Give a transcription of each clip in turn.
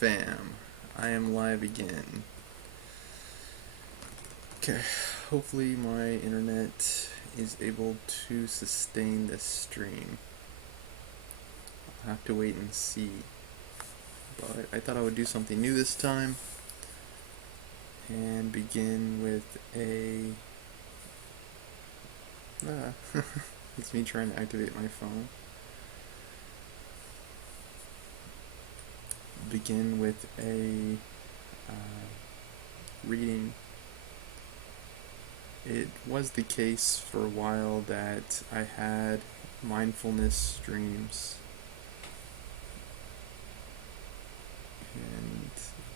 fam? I am live again. Okay, hopefully my internet is able to sustain this stream. I'll have to wait and see. But I thought I would do something new this time and begin with a... it's me trying to activate my phone. Begin with a reading. It was the case for a while that I had mindfulness streams, and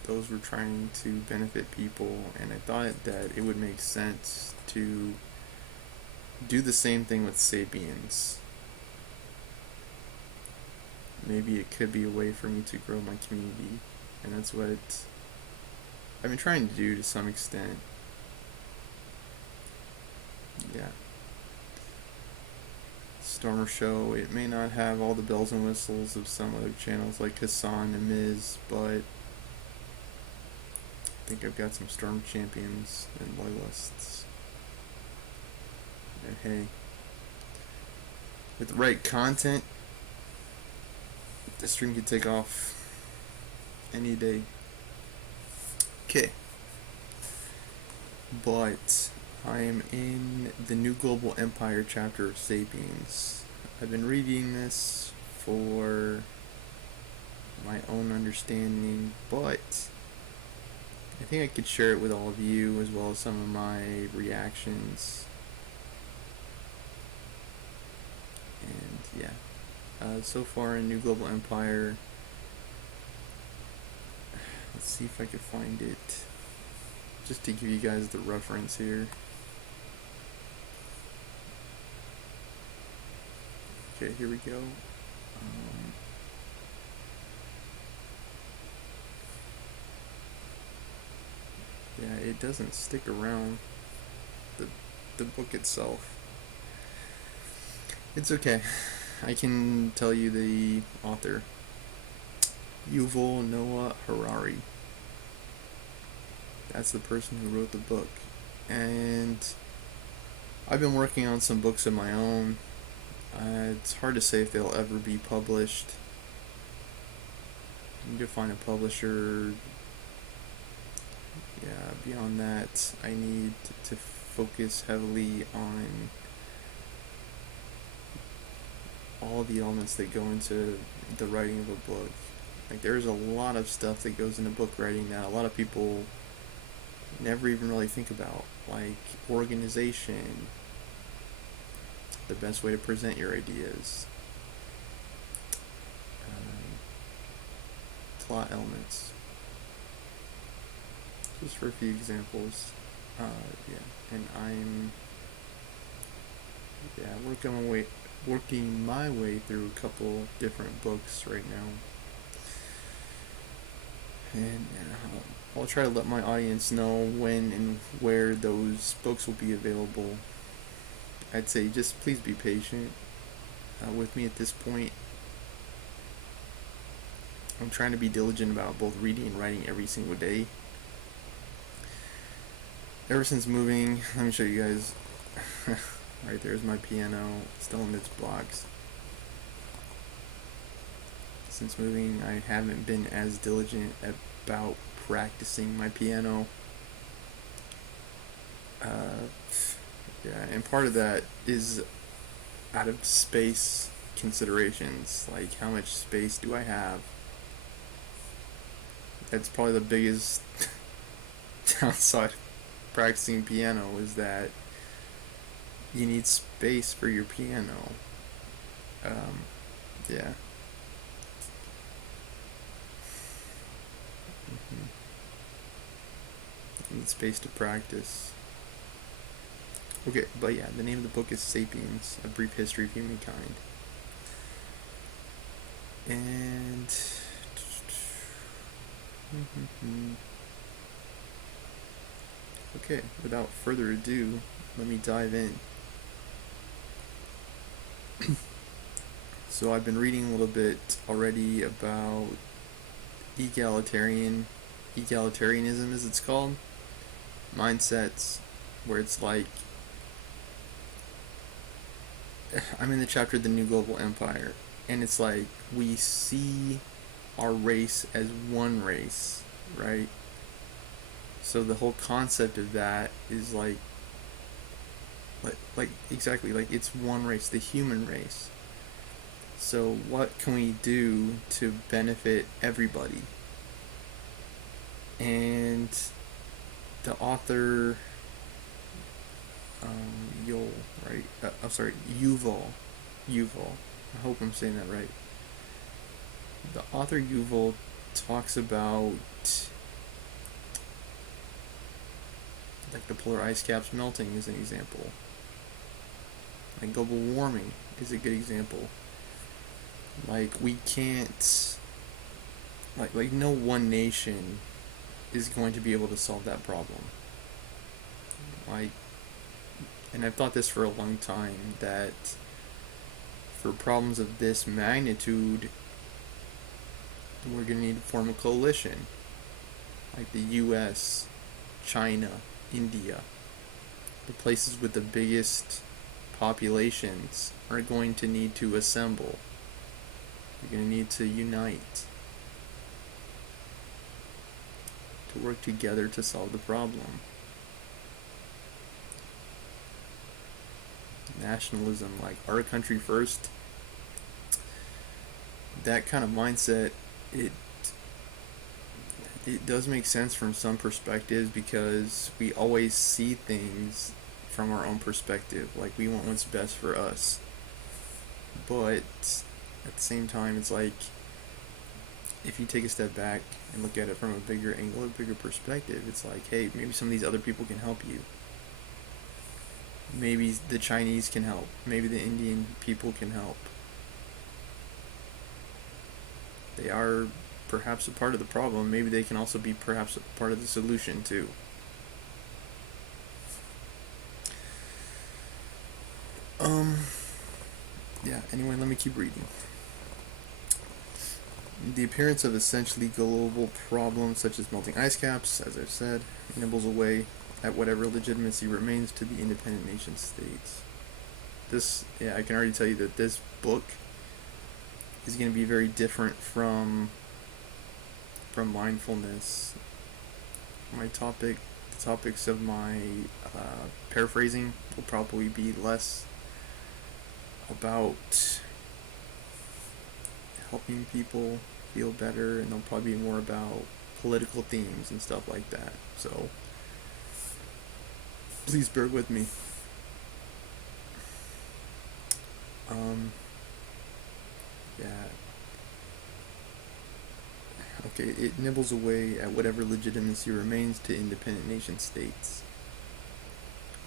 those were trying to benefit people, and I thought that it would make sense to do the same thing with Sapiens. Maybe it could be a way for me to grow my community, and that's what I've been trying to do to some extent. Yeah. Stormer Show, it may not have all the bells and whistles of some other channels like Hassan and Miz, but I think I've got some Storm champions and loyalists. And hey, with the right content, the stream could take off any day. Okay. But I am in the New Global Empire chapter of Sapiens. I've been reading this for my own understanding, but I think I could share it with all of you as well as some of my reactions. And yeah. So far in New Global Empire, let's see if I can find it, just to give you guys the reference here. Okay, here we go. Yeah, it doesn't stick around the book itself. It's okay. I can tell you the author. Yuval Noah Harari. That's the person who wrote the book. And I've been working on some books of my own. It's hard to say if they'll ever be published. I need to find a publisher. Yeah, beyond that, I need to focus heavily on all the elements that go into the writing of a book. Like, there's a lot of stuff that goes into book writing that a lot of people never even really think about, like organization, the best way to present your ideas, plot elements, just for a few examples. And I'm working my way through a couple different books right now, and I'll try to let my audience know when and where those books will be available. I'd say just please be patient with me at this point. I'm trying to be diligent about both reading and writing every single day. Ever since moving, let me show you guys. Right there's my piano, still in its blocks. Since moving, I haven't been as diligent about practicing my piano. Yeah, and part of that is out of space considerations, like how much space do I have? That's probably the biggest downside of practicing piano, is that you need space for your piano. Yeah. You need space to practice. Okay, but yeah, the name of the book is Sapiens, A Brief History of Humankind. And okay, without further ado, let me dive in. So I've been reading a little bit already about egalitarianism, as it's called, mindsets, where it's like, I'm in the chapter The New Global Empire, and it's like we see our race as one race, right? So the whole concept of that is like exactly, like it's one race, the human race. So what can we do to benefit everybody? And the author, Yul, right? I'm sorry, Yuval. I hope I'm saying that right. The author Yuval talks about like the polar ice caps melting is an example. Like global warming is a good example. Like we can't, like no one nation is going to be able to solve that problem. Like, and I've thought this for a long time, that for problems of this magnitude, we're going to need to form a coalition. Like the US, China, India, the places with the biggest populations are going to need to assemble. They're going to need to unite, to work together to solve the problem. Nationalism, like our country first, that kind of mindset, it does make sense from some perspectives, because we always see things from our own perspective. Like we want what's best for us, but at the same time, it's like if you take a step back and look at it from a bigger angle, a bigger perspective, it's like, hey, maybe some of these other people can help you. Maybe the Chinese can help. Maybe the Indian people can help. They are perhaps a part of the problem. Maybe they can also be perhaps a part of the solution too. Yeah, anyway, let me keep reading. The appearance of essentially global problems such as melting ice caps, as I've said, nibbles away at whatever legitimacy remains to the independent nation states. I can already tell you that this book is going to be very different from mindfulness. The topics of my paraphrasing will probably be less about helping people feel better, and they'll probably be more about political themes and stuff like that. So please bear with me. Yeah. Okay, it nibbles away at whatever legitimacy remains to independent nation states.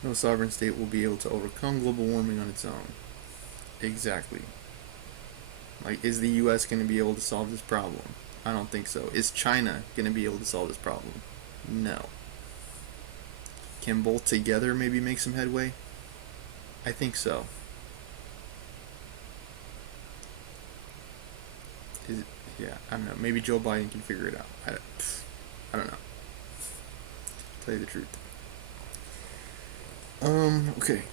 No sovereign state will be able to overcome global warming on its own. Exactly. Like, is the US going to be able to solve this problem? I don't think so. Is China going to be able to solve this problem? No. Can both together maybe make some headway? I think so. I don't know. Maybe Joe Biden can figure it out. I don't know. Tell you the truth. Okay.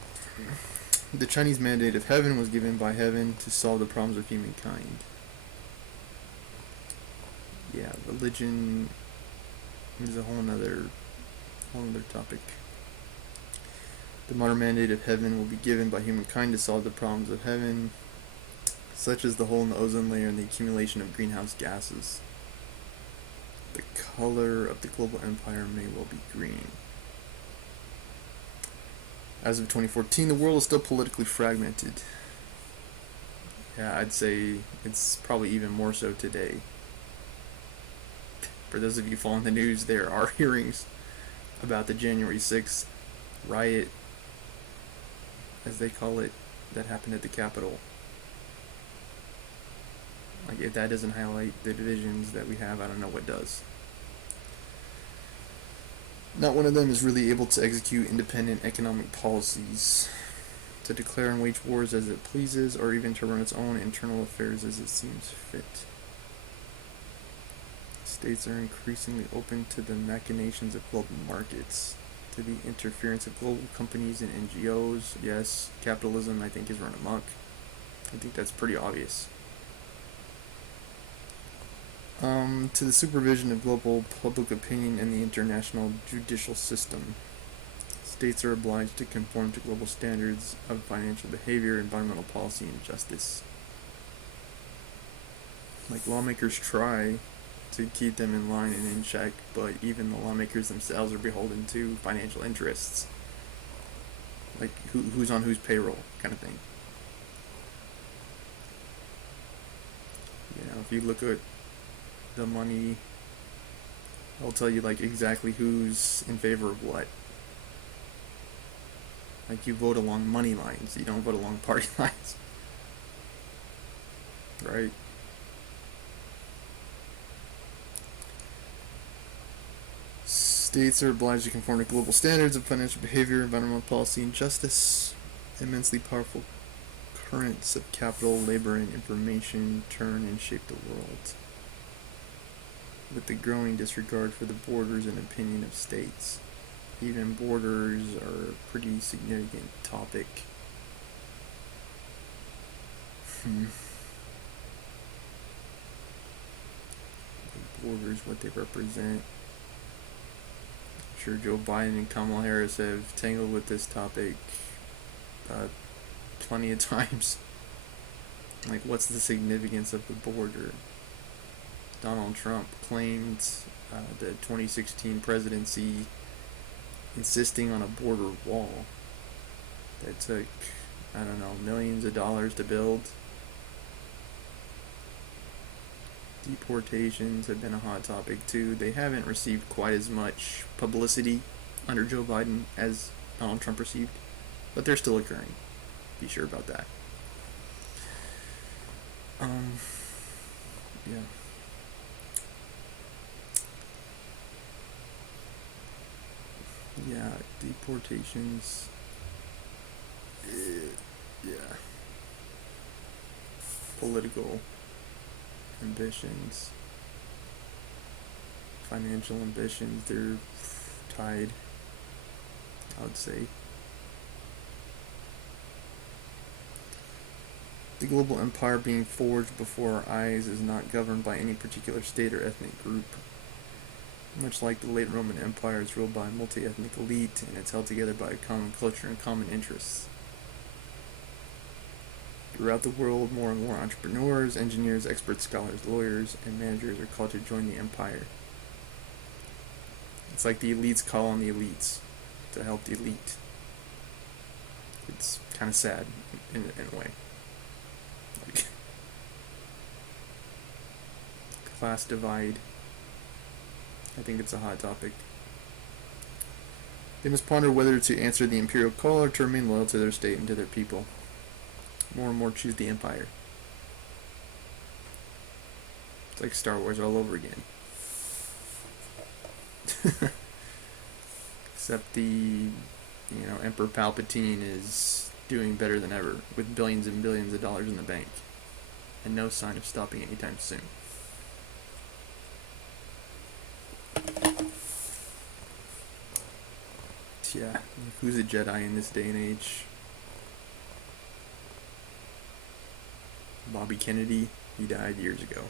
The Chinese mandate of heaven was given by heaven to solve the problems of humankind. Yeah, religion is a whole nother topic. The modern mandate of heaven will be given by humankind to solve the problems of heaven, such as the hole in the ozone layer and the accumulation of greenhouse gases. The color of the global empire may well be green. As of 2014, the world is still politically fragmented. Yeah, I'd say it's probably even more so today. For those of you following the news, there are hearings about the January 6th riot, as they call it, that happened at the Capitol. Like, if that doesn't highlight the divisions that we have, I don't know what does. Not one of them is really able to execute independent economic policies, to declare and wage wars as it pleases, or even to run its own internal affairs as it seems fit. States are increasingly open to the machinations of global markets, to the interference of global companies and NGOs. Yes, capitalism, I think, is run amok. I think that's pretty obvious. To the supervision of global public opinion and the international judicial system. States are obliged to conform to global standards of financial behavior, environmental policy, and justice. Like, lawmakers try to keep them in line and in check, but even the lawmakers themselves are beholden to financial interests. Like, who's on whose payroll, kind of thing. You know, if you look at the money, I'll tell you, like, exactly who's in favor of what. Like, you vote along money lines, you don't vote along party lines. Right? States are obliged to conform to global standards of financial behavior, environmental policy, and justice. Immensely powerful currents of capital, labor, and information turn and shape the world, with the growing disregard for the borders and opinion of states. Even borders are a pretty significant topic. The borders, what they represent. I'm sure Joe Biden and Kamala Harris have tangled with this topic plenty of times. Like, what's the significance of the border? Donald Trump claimed the 2016 presidency insisting on a border wall that took, I don't know, millions of dollars to build. Deportations have been a hot topic too. They haven't received quite as much publicity under Joe Biden as Donald Trump received, but they're still occurring. Be sure about that. Yeah. Yeah, deportations. Yeah. Political ambitions. Financial ambitions, they're tied, I would say. The global empire being forged before our eyes is not governed by any particular state or ethnic group. Much like the late Roman Empire is ruled by a multi-ethnic elite, and it's held together by a common culture and common interests. Throughout the world, more and more entrepreneurs, engineers, experts, scholars, lawyers, and managers are called to join the empire. It's like the elites call on the elites to help the elite. It's kind of sad in a way. Like, class divide. I think it's a hot topic. They must ponder whether to answer the imperial call or to remain loyal to their state and to their people. More and more choose the empire. It's like Star Wars all over again. Except the, Emperor Palpatine is doing better than ever, with billions and billions of dollars in the bank, and no sign of stopping anytime soon. Yeah, who's a Jedi in this day and age? Bobby Kennedy, he died years ago.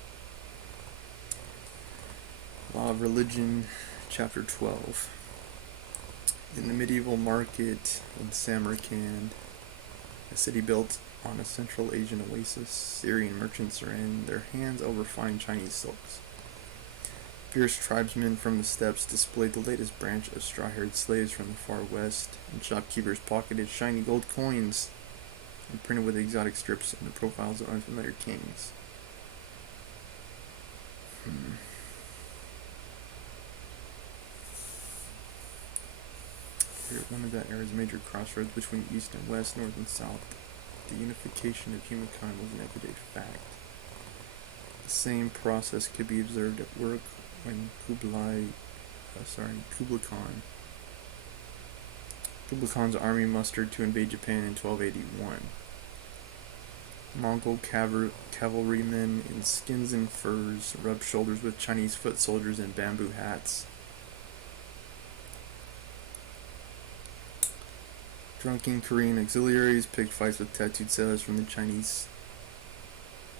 Law of Religion, Chapter 12. In the medieval market in Samarkand, a city built on a Central Asian oasis, Syrian merchants ran their hands over fine Chinese silks. Fierce tribesmen from the steppes displayed the latest branch of straw-haired slaves from the far west, and shopkeepers pocketed shiny gold coins and printed with exotic strips and the profiles of unfamiliar kings. Here at one of that era's major crossroads between east and west, north and south, the unification of humankind was an everyday fact. The same process could be observed at work when Kublai Khan's army mustered to invade Japan in 1281. Mongol cavalrymen in skins and furs rub shoulders with Chinese foot soldiers in bamboo hats. Drunken Korean auxiliaries picked fights with tattooed sailors from the Chinese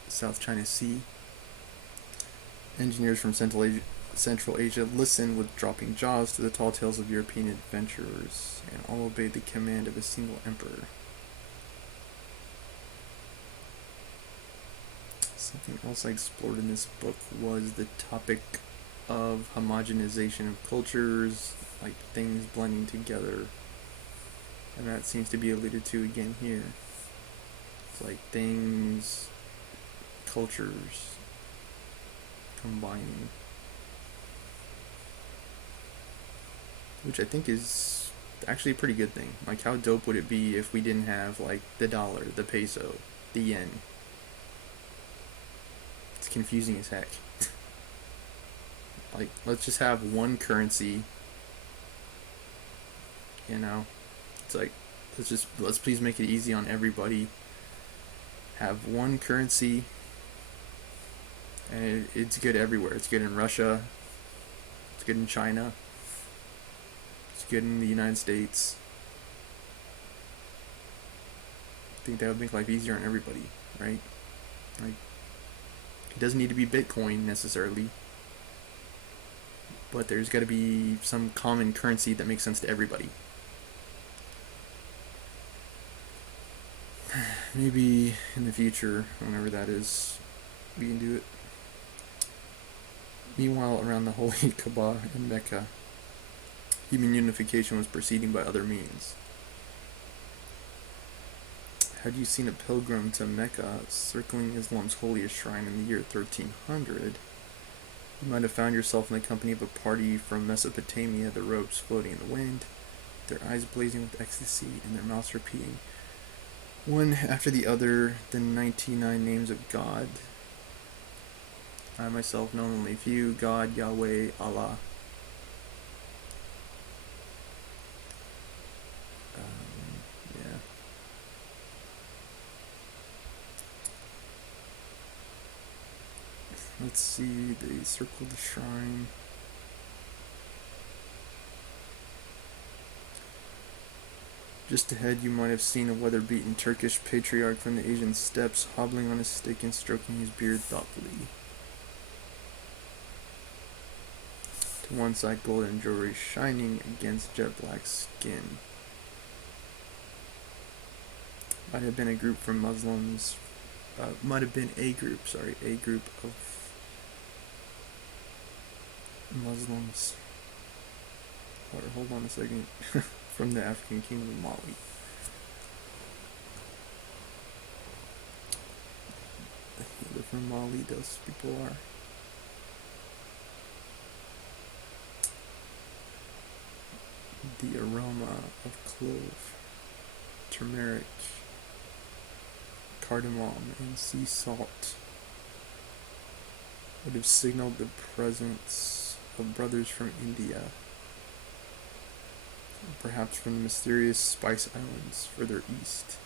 South China Sea. Engineers from Central Asia listened with dropping jaws to the tall tales of European adventurers, and all obeyed the command of a single emperor. Something else I explored in this book was the topic of homogenization of cultures, like things blending together. And that seems to be alluded to again here. It's like things, cultures combining. Which I think is actually a pretty good thing. Like, how dope would it be if we didn't have, like, the dollar, the peso, the yen? It's confusing as heck. Like, let's just have one currency. You know? It's like, let's please make it easy on everybody. Have one currency, and it's good everywhere. It's good in Russia. It's good in China. It's good in the United States. I think that would make life easier on everybody, right? Like, it doesn't need to be Bitcoin necessarily, but there's got to be some common currency that makes sense to everybody. Maybe in the future, whenever that is, we can do it. Meanwhile, around the Holy Kaaba in Mecca, human unification was proceeding by other means. Had you seen a pilgrim to Mecca circling Islam's holiest shrine in the year 1300, you might have found yourself in the company of a party from Mesopotamia, their robes floating in the wind, their eyes blazing with ecstasy, and their mouths repeating, one after the other, the 99 names of God. I myself know only a few: God, Yahweh, Allah. Yeah. Let's see, they circled the shrine. Just ahead, you might have seen a weather-beaten Turkish patriarch from the Asian steppes hobbling on a stick and stroking his beard thoughtfully. To one side, golden jewelry shining against jet-black skin. Might have been a group from Muslims. A group of Muslims. Or, hold on a second. From the African kingdom of Mali. They're from Mali, those people are. The aroma of clove, turmeric, cardamom, and sea salt would have signaled the presence of brothers from India, perhaps from the mysterious Spice Islands further east.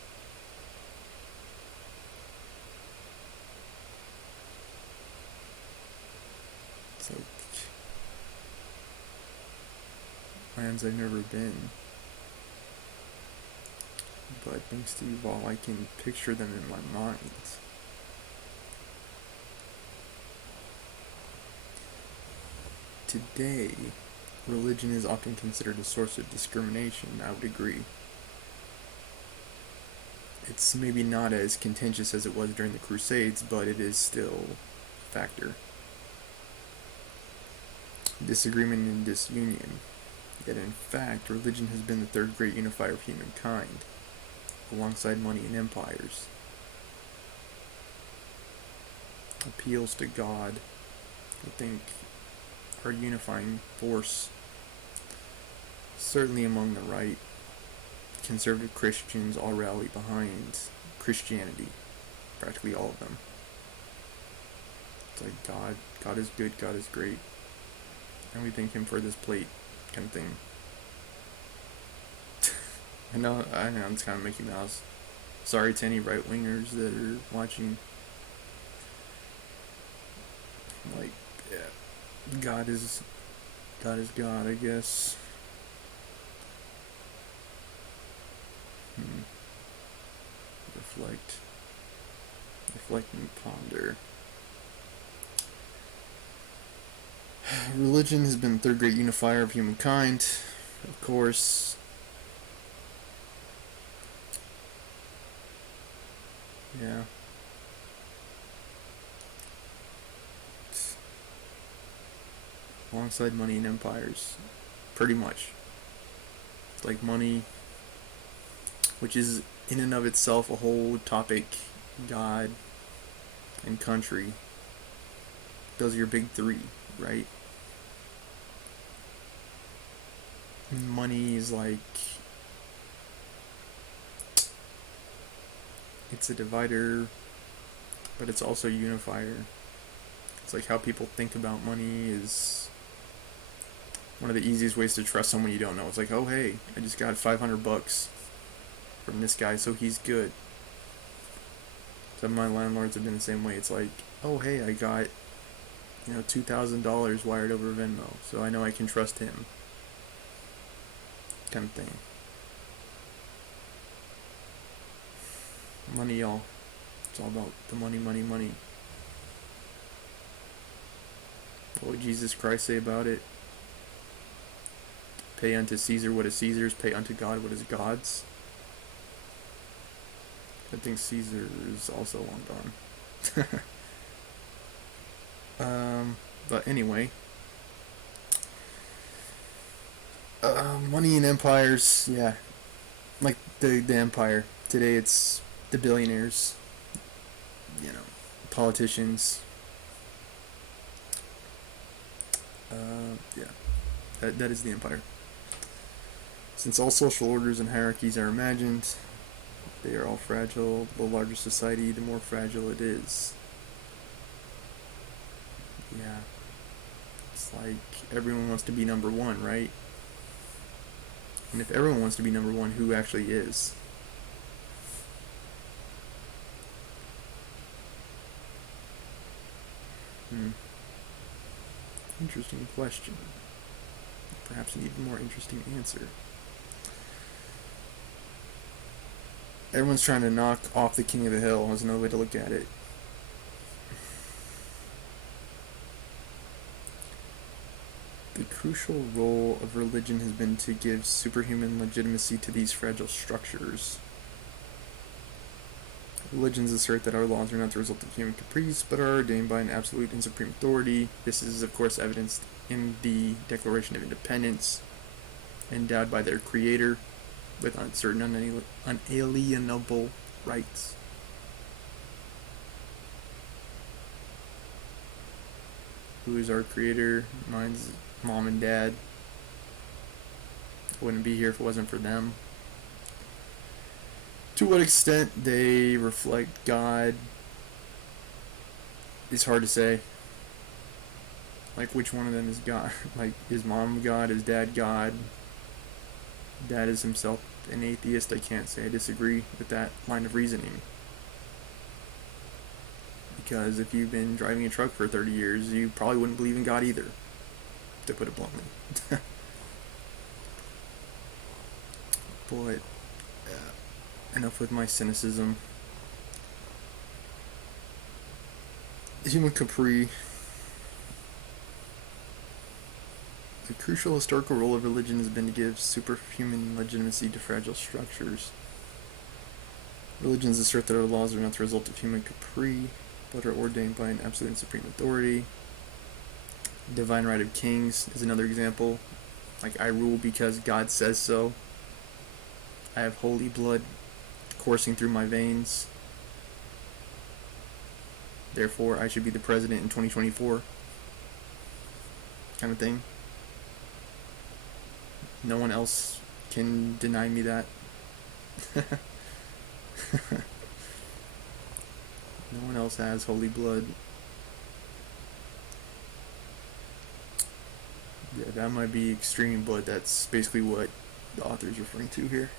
It's like lands I've never been, but thanks to Yuval, I can picture them in my mind. Today, religion is often considered a source of discrimination, I would agree. It's maybe not as contentious as it was during the Crusades, but it is still a factor. Disagreement and disunion. Yet in fact, religion has been the third great unifier of humankind, alongside money and empires. Appeals to God, I think, are unifying force. Certainly among the right, conservative Christians all rally behind Christianity, practically all of them. It's like God is good, God is great, and we thank Him for this plate, kind of thing. I know, it's kind of Mickey Mouse Sorry to any right wingers that are watching. Like, yeah, God is God, I guess. Hmm. Reflect and ponder. Religion has been the third great unifier of humankind, of course. Yeah. Alongside money and empires. Pretty much. It's like money, which is in and of itself a whole topic, God and country. Those are your big three, right? Money is like, it's a divider, but it's also a unifier. It's like how people think about money is one of the easiest ways to trust someone you don't know. It's like, oh hey, I just got $500 from this guy, so he's good. Some of my landlords have been the same way. It's like, oh hey, I got $2,000 wired over Venmo, so I know I can trust him. Kind of thing. Money, y'all. It's all about the money, money, money. What would Jesus Christ say about it? Pay unto Caesar what is Caesar's, pay unto God what is God's. I think Caesar is also long gone. But anyway. Money and empires, yeah. Like the empire. Today it's the billionaires, politicians. Yeah. That is the empire. Since all social orders and hierarchies are imagined, they are all fragile. The larger society, the more fragile it is. Yeah. It's like everyone wants to be number one, right? And if everyone wants to be number one, who actually is? Interesting question. Perhaps an even more interesting answer. Everyone's trying to knock off the king of the hill. There's another way to look at it. The crucial role of religion has been to give superhuman legitimacy to these fragile structures. Religions assert that our laws are not the result of human caprice, but are ordained by an absolute and supreme authority. This is, of course, evidenced in the Declaration of Independence, endowed by their creator with certain unalienable rights. Who is our creator? Mine's mom and dad. I wouldn't be here if it wasn't for them. To what extent they reflect God is hard to say. Like, which one of them is God? Like, is mom God? Is dad God? Dad is himself an atheist. I can't say I disagree with that line of reasoning. Because if you've been driving a truck for 30 years, you probably wouldn't believe in God either, to put it bluntly. But enough with my cynicism. Human capri. The crucial historical role of religion has been to give superhuman legitimacy to fragile structures. Religions assert that our laws are not the result of human caprice, but are ordained by an absolute and supreme authority. Divine right of kings is another example. Like, I rule because God says so. I have holy blood coursing through my veins. Therefore, I should be the president in 2024. Kind of thing. No one else can deny me that. No one else has holy blood. Yeah, that might be extreme, but that's basically what the author is referring to here.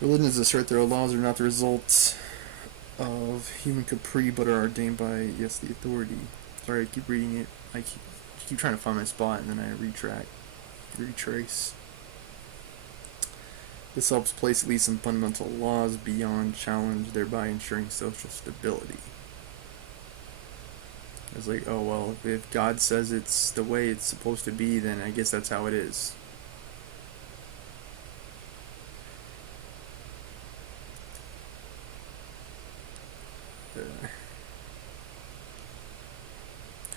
Religions assert their laws are not the results of human caprice, but are ordained by, yes, the authority. Sorry, I keep reading it. I keep trying to find my spot, and then I retrace. This helps place at least some fundamental laws beyond challenge, thereby ensuring social stability. It's like, oh well, if God says it's the way it's supposed to be, then I guess that's how it is.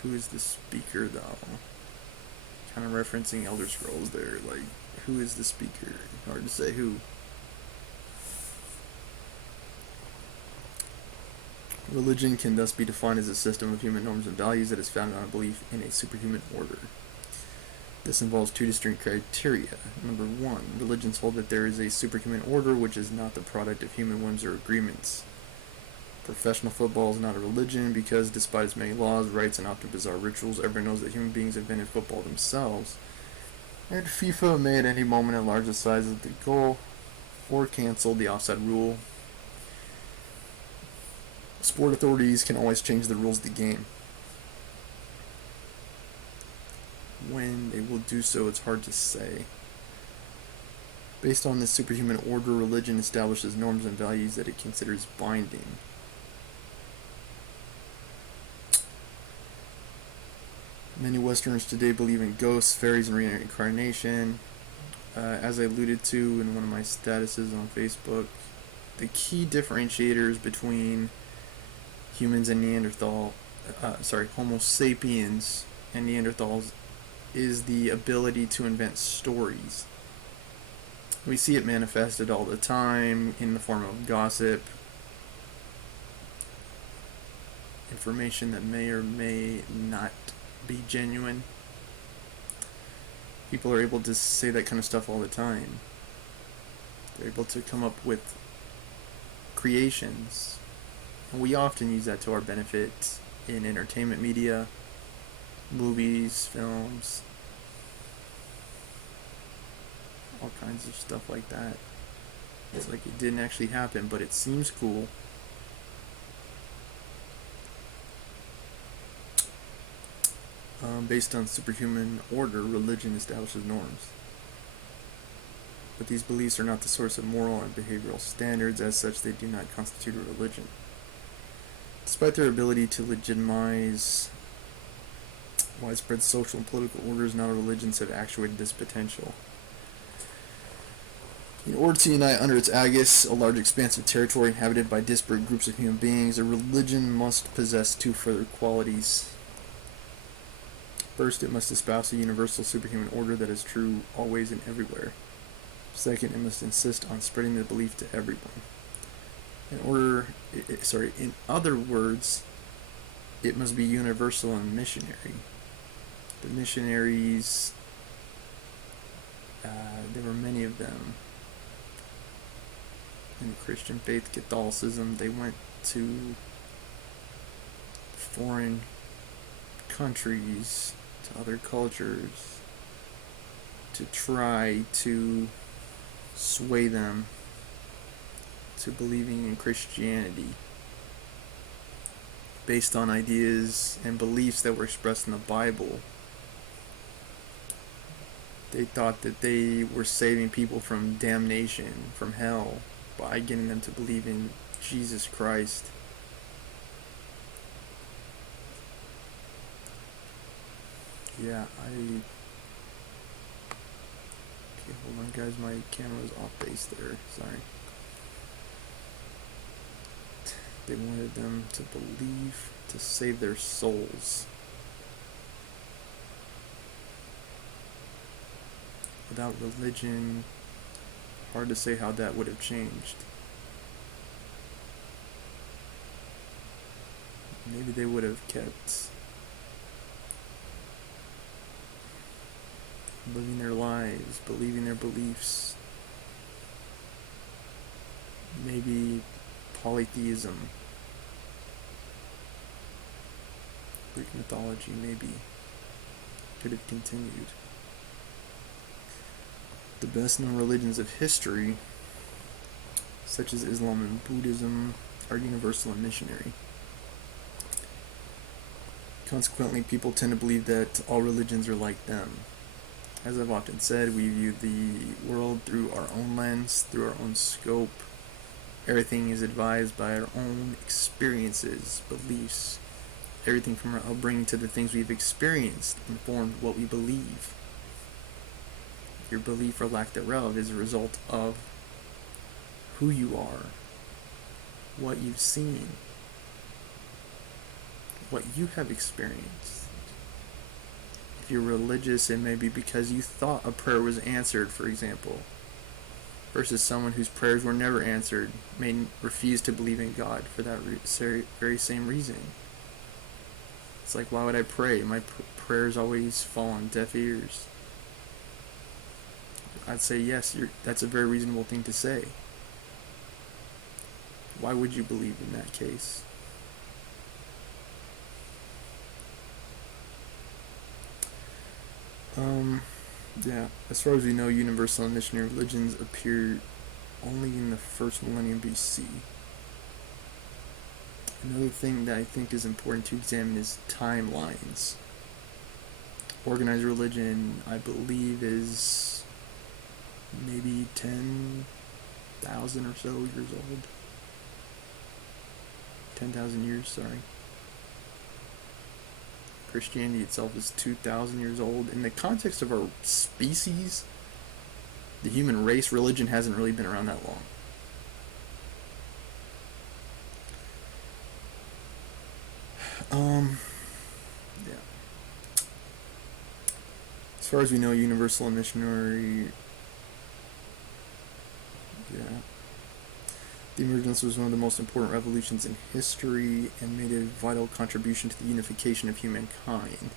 Who is the speaker, though? Kind of referencing Elder Scrolls there. Like, who is the speaker? Hard to say who. Religion can thus be defined as a system of human norms and values that is founded on a belief in a superhuman order. This involves two distinct criteria. Number one, religions hold that there is a superhuman order which is not the product of human whims or agreements. Professional football is not a religion because, despite its many laws, rights, and often bizarre rituals, everyone knows that human beings invented football themselves. And FIFA may at any moment enlarge the size of the goal or cancel the offside rule. Sport authorities can always change the rules of the game. When they will do so, it's hard to say. Based on this superhuman order, religion establishes norms and values that it considers binding. Many Westerners today believe in ghosts, fairies, and reincarnation. As I alluded to in one of my statuses on Facebook, the key differentiators between humans and Homo sapiens and Neanderthals is the ability to invent stories. We see it manifested all the time in the form of gossip, information that may or may not be genuine. People are able to say that kind of stuff all the time. They're able to come up with creations, and we often use that to our benefit in entertainment media, movies, films, all kinds of stuff like that. It's like it didn't actually happen, but it seems cool. Based on superhuman order, religion establishes norms. But these beliefs are not the source of moral and behavioral standards. As such, they do not constitute a religion. Despite their ability to legitimize widespread social and political orders, not all religions have actuated this potential. In order to unite under its aegis a large expanse of territory inhabited by disparate groups of human beings, a religion must possess two further qualities. First, it must espouse a universal superhuman order that is true always and everywhere. Second, it must insist on spreading the belief to everyone. In other words, it must be universal and missionary. The missionaries, there were many of them. In the Christian faith, Catholicism, they went to foreign countries, to other cultures, to try to sway them to believing in Christianity based on ideas and beliefs that were expressed in the Bible. They thought that they were saving people from damnation, from hell, by getting them to believe in Jesus Christ. Yeah, okay, hold on guys, my camera was off base there, sorry. They wanted them to believe to save their souls. Without religion, hard to say how that would have changed. Maybe they would have kept living their lives, believing their beliefs. Maybe polytheism, Greek mythology, maybe could have continued. The best known religions of history such as Islam and Buddhism, are universal and missionary. Consequently, people tend to believe that all religions are like them. As I've often said, we view the world through our own lens, through our own scope. Everything is advised by our own experiences, beliefs. Everything from our upbringing to the things we've experienced informed what we believe. Your belief or lack thereof is a result of who you are, what you've seen, what you have experienced. If you're religious, it may be because you thought a prayer was answered, for example, versus someone whose prayers were never answered may refuse to believe in God for that very same reason. It's like, why would I pray? My prayers always fall on deaf ears. I'd say yes, that's a very reasonable thing to say. Why would you believe in that case? Yeah, as far as we know, universal and missionary religions appeared only in the first millennium BC. Another thing that I think is important to examine is timelines. Organized religion, I believe, is maybe 10,000 or so years old. 10,000 years, sorry. Christianity itself is 2,000 years old. In the context of our species, the human race, religion hasn't really been around that long. Yeah. As far as we know, universal and missionary, yeah. The emergence was one of the most important revolutions in history and made a vital contribution to the unification of humankind.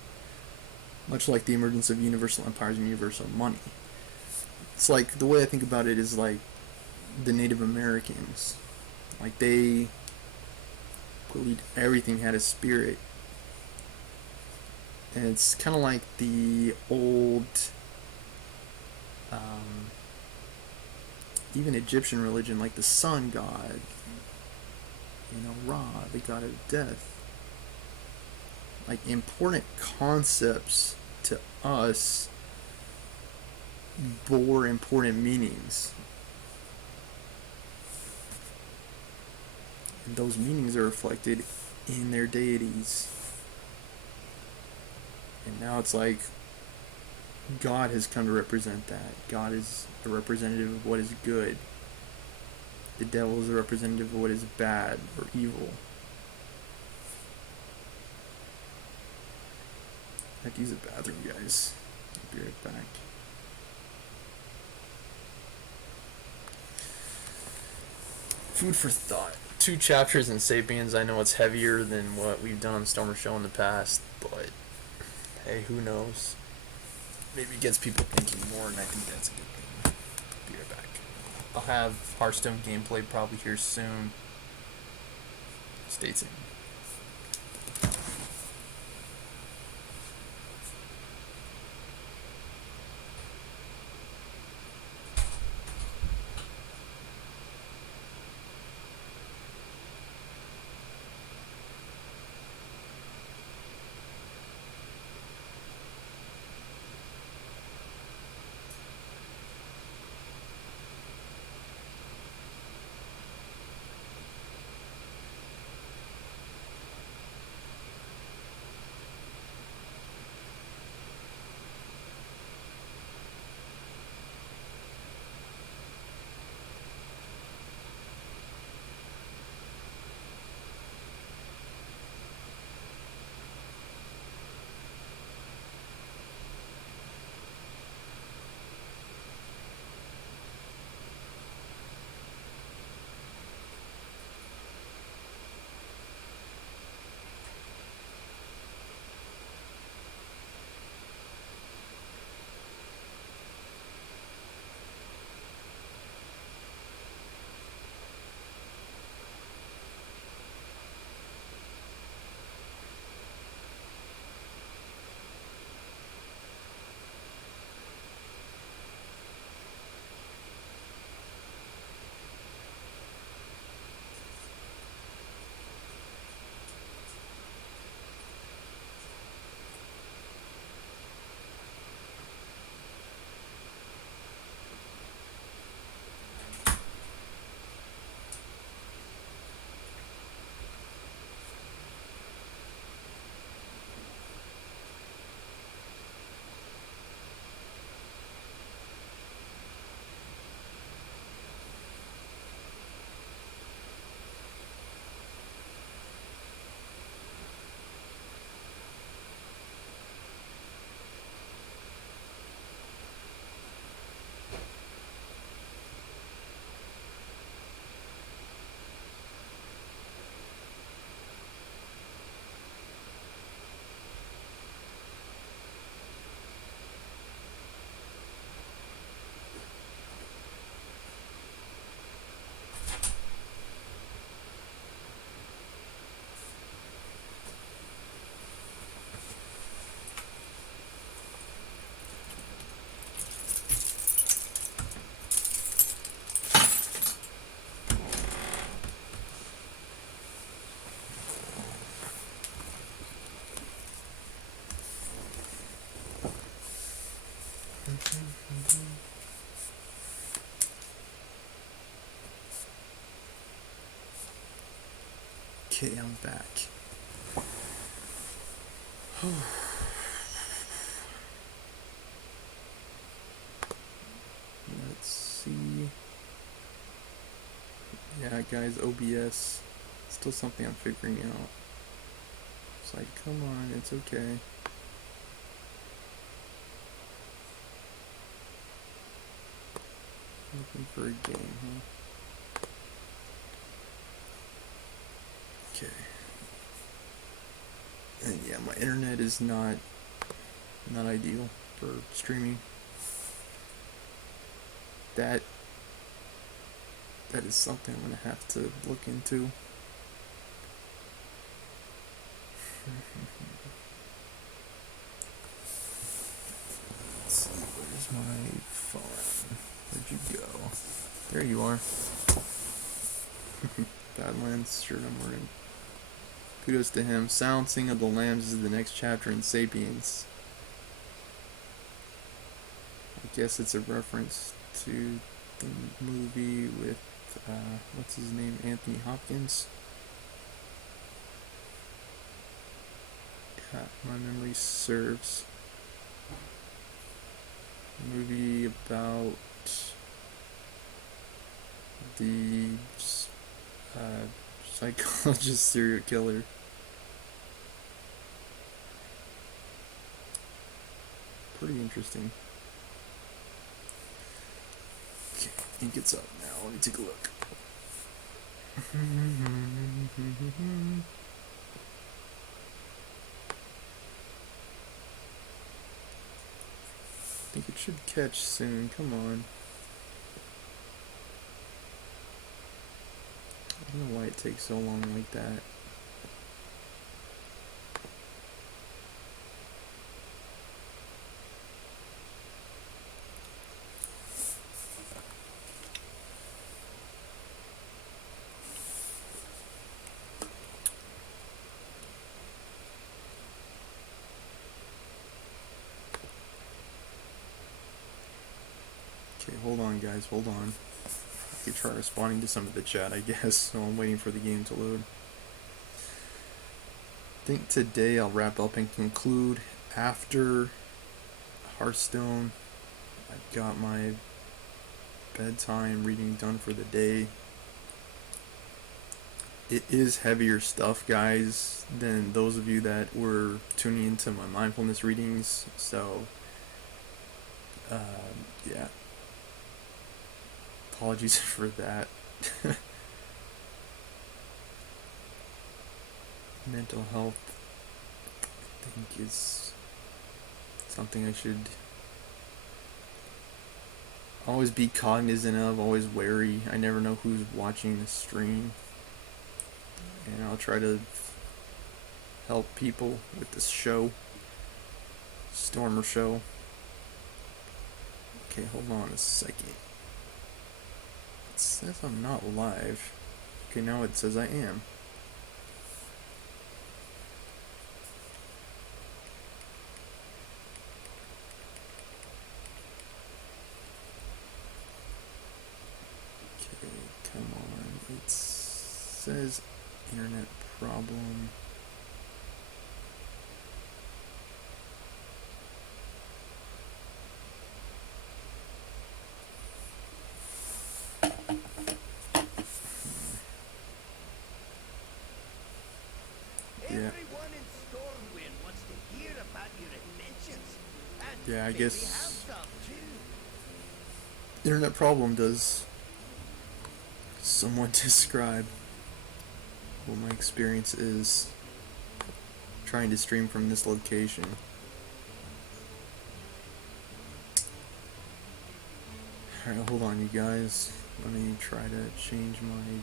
Much like the emergence of universal empires and universal money. It's like, the way I think about it is like the Native Americans. Like, they believed everything had a spirit. And it's kind of like the old, even Egyptian religion, like the sun god, Ra, the god of death. Like, important concepts to us bore important meanings. And those meanings are reflected in their deities. And now it's like God has come to represent that. God is a representative of what is good. The devil is a representative of what is bad or evil. I have to use the bathroom, guys. I'll be right back. Food for thought. 2 chapters in Sapiens. I know it's heavier than what we've done on Stoner Show in the past, but hey, who knows? Maybe it gets people thinking more, and I think that's a good thing. Be right back. I'll have Hearthstone gameplay probably here soon. Stay tuned. Okay, I'm back. Let's see. Yeah, guys, OBS. Still something I'm figuring out. It's like, come on, it's okay. Looking for a game, huh? Okay. And yeah, my internet is not ideal for streaming. That is something I'm gonna have to look into. Let's see, where's my phone? Where'd you go? There you are. Badlands shirt I'm wearing. Kudos to him. Silencing of the Lambs is the next chapter in Sapiens. I guess it's a reference to the movie with, what's his name? Anthony Hopkins. Yeah, my memory serves. A movie about the psychologist serial killer. Pretty interesting. Okay, ink it's up now. Let me take a look. I think it should catch soon. Come on. I don't know why it takes so long like that. Okay, hold on guys, hold on. I could try responding to some of the chat, I guess, so I'm waiting for the game to load. I think today I'll wrap up and conclude after Hearthstone. I've got my bedtime reading done for the day. It is heavier stuff, guys, than those of you that were tuning into my mindfulness readings, so yeah, apologies for that. Mental health, I think, is something I should always be cognizant of, always wary. I never know who's watching the stream, and I'll try to help people with this show, Stormer show. Okay, hold on a second. It says I'm not live. Okay, now it says I am. Okay, come on. It says internet problem. Yeah, I guess internet problem does somewhat describe what my experience is trying to stream from this location. Alright, hold on you guys. Let me try to change my...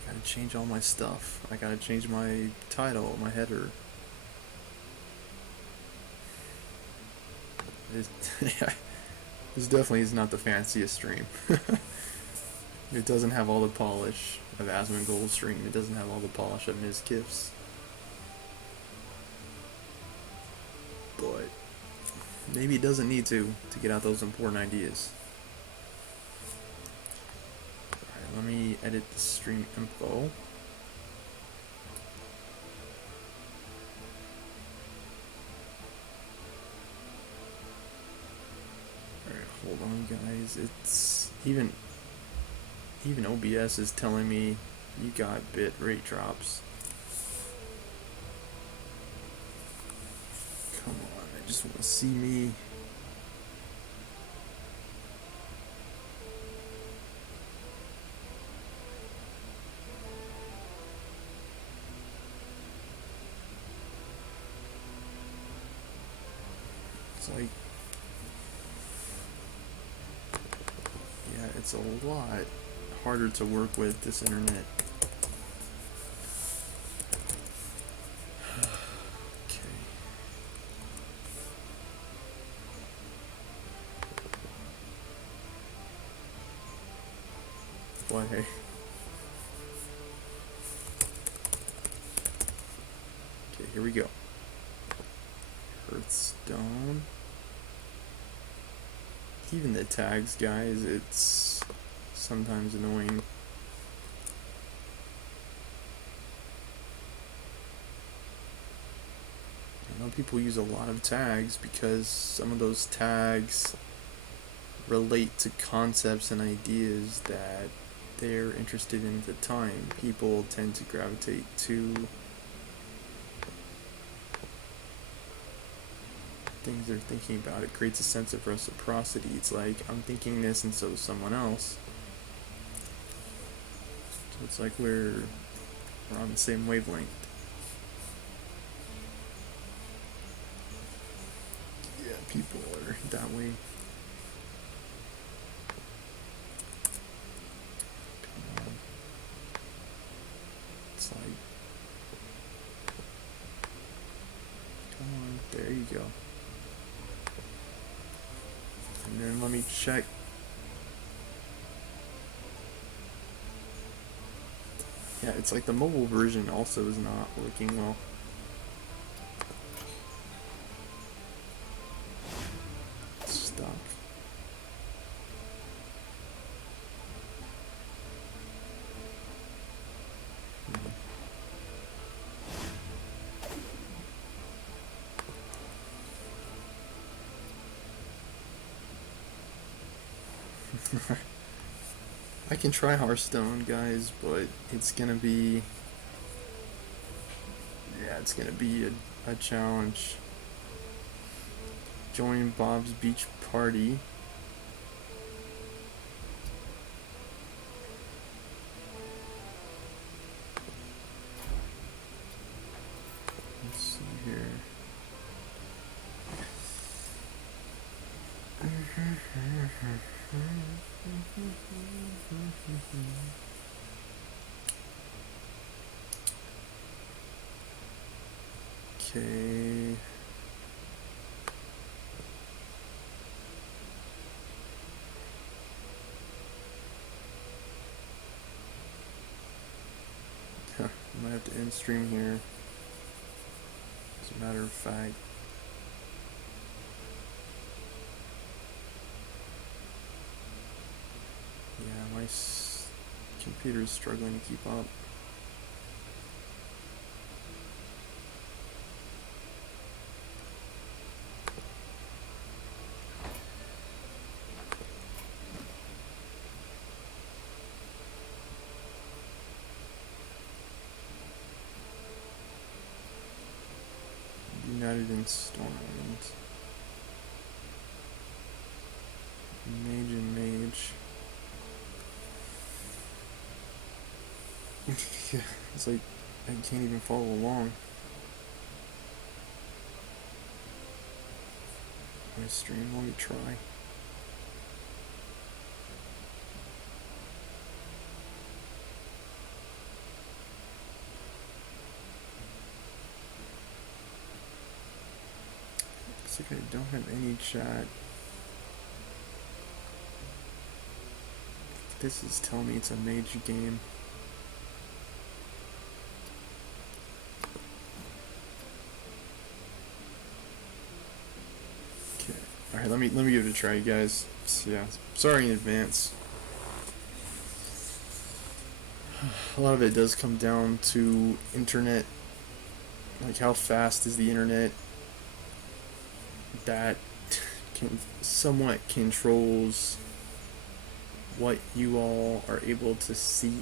I gotta change all my stuff. I gotta change my title, my header. This definitely is not the fanciest stream. It doesn't have all the polish of Asmongold's stream. It doesn't have all the polish of Ms. Gifts. maybe it doesn't need to get out those important ideas. Alright, let me edit the stream info. Hold on, guys. It's even OBS is telling me you got bit rate drops. Come on, I just want to see me. It's like, yeah, it's a lot harder to work with this internet. Okay. Boy, hey. Okay, here we go. Hearthstone. Even the tags, guys, it's sometimes annoying. I know people use a lot of tags because some of those tags relate to concepts and ideas that they're interested in at the time. People tend to gravitate to things they're thinking about. It creates a sense of reciprocity. It's like, I'm thinking this and so is someone else. So it's like we're on the same wavelength. Yeah, people are that way. Come on. It's like, come on, there you go. And then let me check. Yeah, it's like the mobile version also is not working well. It's stuck. I can try Hearthstone, guys, but it's gonna be, yeah, it's gonna be a challenge. Join Bob's Beach Party. Let's see here. Okay. I might have to end stream here. As a matter of fact. Yeah, my computer is struggling to keep up. United in Stormwind. Mage and Mage. Yeah, it's like I can't even follow along. My stream, let me try. Looks like I don't have any chat. This is telling me it's a mage game. Okay. Alright, let me give it a try, guys. Yeah, sorry in advance. A lot of it does come down to internet, like how fast is the internet. That can somewhat controls what you all are able to see,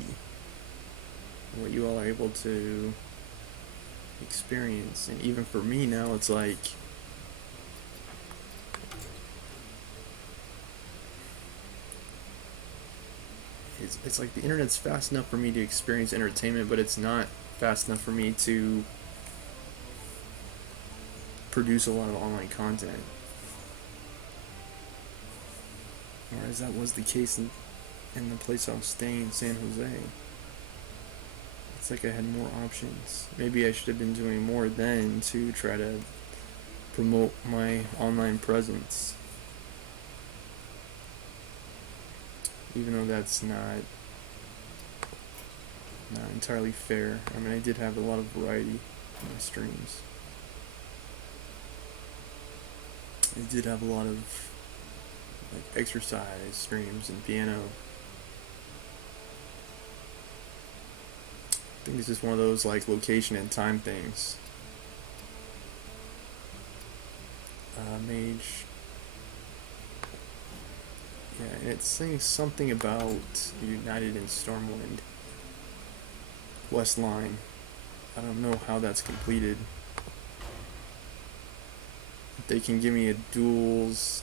what you all are able to experience. And even for me now, it's like it's like the internet's fast enough for me to experience entertainment, but it's not fast enough for me to produce a lot of online content. Whereas that was the case in the place I was staying in San Jose. It's like I had more options. Maybe I should have been doing more then to try to promote my online presence. Even though that's not entirely fair. I mean, I did have a lot of variety in my streams. I did have a lot of like exercise streams and piano. I think it's just one of those like location and time things. Mage. Yeah, and it's saying something about United in Stormwind quest line. I don't know how that's completed. If they can give me a duels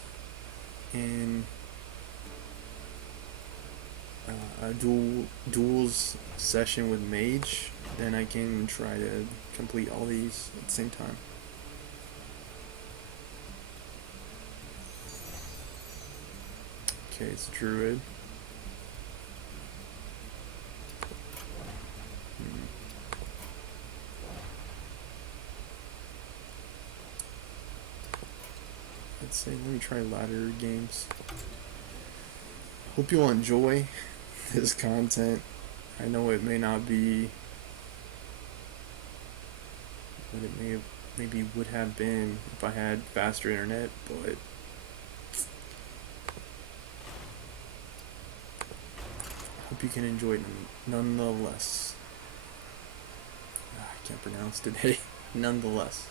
session with Mage, then I can try to complete all these at the same time. Okay, it's Druid. Let's say, let me try ladder games. Hope you all enjoy this content. I know it may not be what it maybe would have been if I had faster internet, but hope you can enjoy it nonetheless. I can't pronounce today. Nonetheless.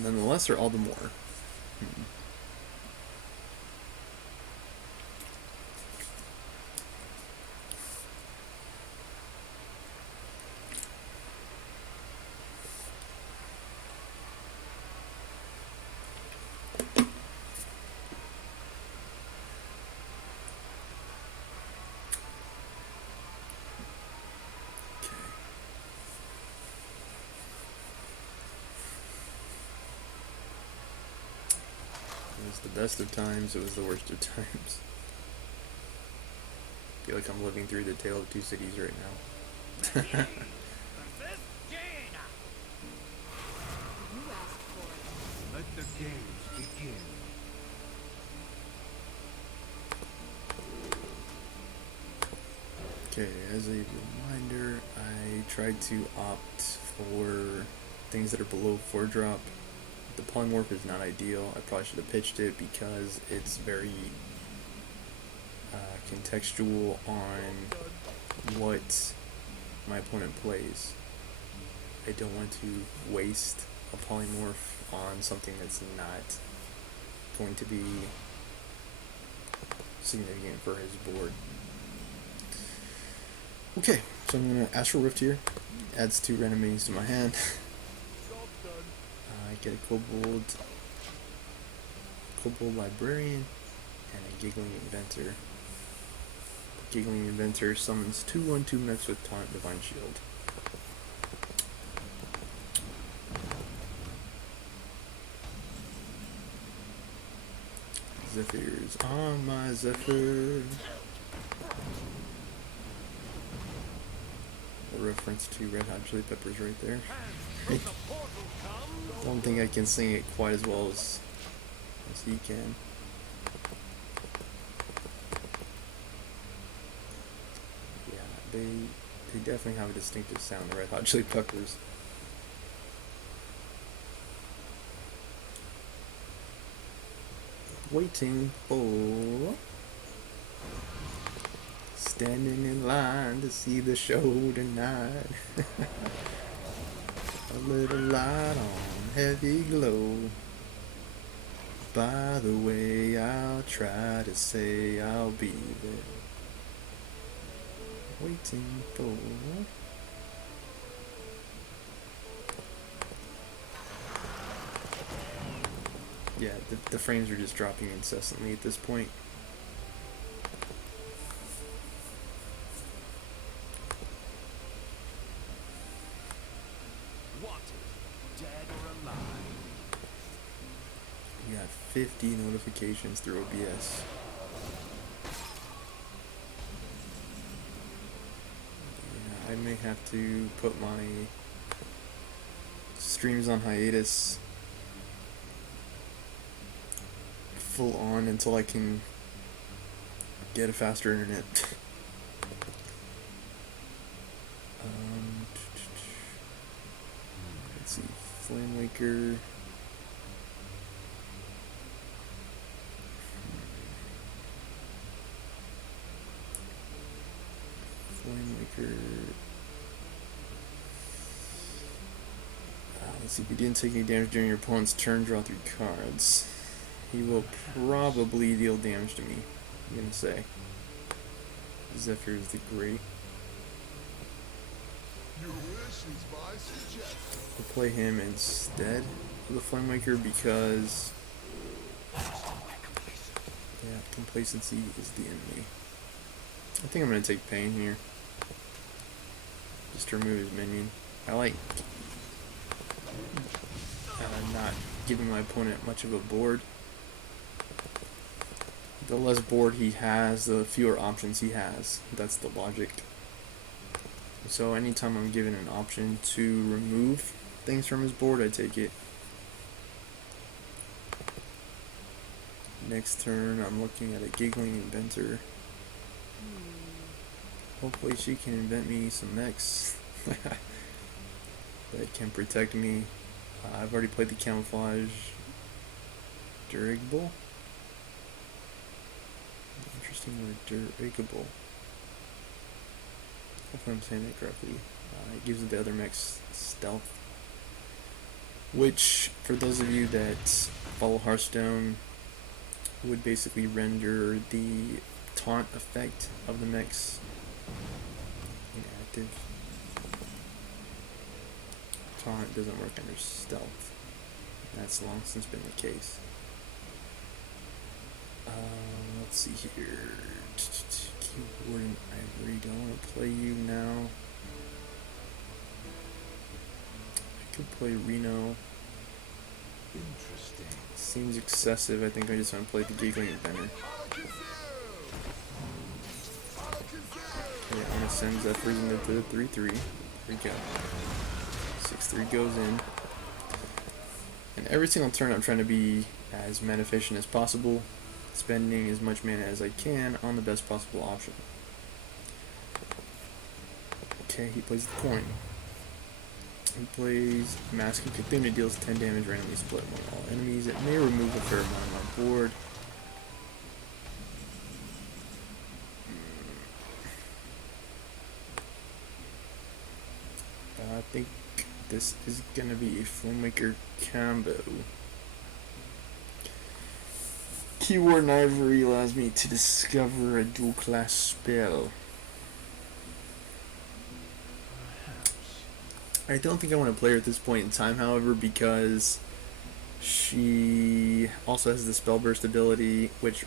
Nonetheless, or all the more? It was the best of times, it was the worst of times. I feel like I'm living through the Tale of Two Cities right now. Let the games begin. Okay, as a reminder, I tried to opt for things that are below 4-drop. The polymorph is not ideal. I probably should have pitched it because it's very contextual on what my opponent plays. I don't want to waste a polymorph on something that's not going to be significant for his board. Okay, so I'm going to Astral Rift here. Adds 2 random minis to my hand. I get a Kobold Librarian and a Giggling Inventor. The Giggling Inventor summons 2/1/2 mechs with Taunt Divine Shield. Zephyr's on my Zephyr. A reference to Red Hot Chili Peppers right there. Don't think I can sing it quite as well as he can. Yeah, They definitely have a distinctive sound, the Red Hot Chili Peppers. Waiting for... Standing in line to see the show tonight. A little light on heavy glow. By the way, I'll try to say I'll be there. Waiting for... Yeah, the frames are just dropping incessantly at this point. We got 50 notifications through OBS. Yeah, I may have to put my streams on hiatus full on until I can get a faster internet. Let's see, Flame Waker. Flame Waker. Let's see, if he didn't take any damage during your opponent's turn, draw 3 cards. He will probably deal damage to me, I'm gonna say. Zephyr is the Great. I'll play him instead of the Flame Waker because... yeah, complacency is the enemy. I think I'm gonna take Pain here. Just to remove his minion. I like not giving my opponent much of a board. The less board he has, the fewer options he has. That's the logic. So anytime I'm given an option to remove things from his board, I take it. Next turn, I'm looking at a Giggling Inventor. Hopefully she can invent me some mechs that can protect me. I've already played the Camouflage Dirigible. Interesting word, Dirigible. Hopefully I'm saying that correctly. It gives the other mechs stealth. Which, for those of you that follow Hearthstone, would basically render the taunt effect of the mechs inactive. Taunt doesn't work under stealth. That's long since been the case. Let's see here. Keyboard and Ivory. Don't want to play you now. I could play Reno. Interesting. Seems excessive. I think I just want to play the Giggling Inventor. Okay, I'm gonna send Zephyrs into the 3-3. There we go. 6-3 goes in. And every single turn I'm trying to be as mana efficient as possible, spending as much mana as I can on the best possible option. Okay, he plays the coin. He plays Mask and Cthulhu, deals 10 damage randomly split among all enemies. It may remove a fair amount of my board. I think this is gonna be a Filmmaker combo. Keyword and Ivory allows me to discover a dual class spell. I don't think I want to play her at this point in time, however, because she also has the spell burst ability, which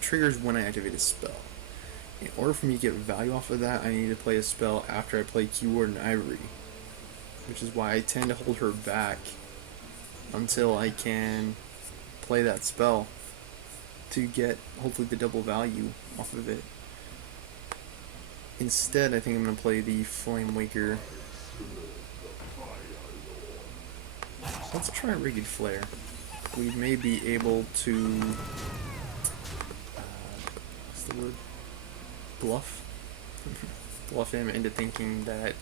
triggers when I activate a spell. In order for me to get value off of that, I need to play a spell after I play Keyword and Ivory, which is why I tend to hold her back until I can play that spell to get hopefully the double value off of it. Instead, I think I'm going to play the Flame Waker. Let's try Rigged Flare. We may be able to what's the word? Bluff? bluff him into thinking that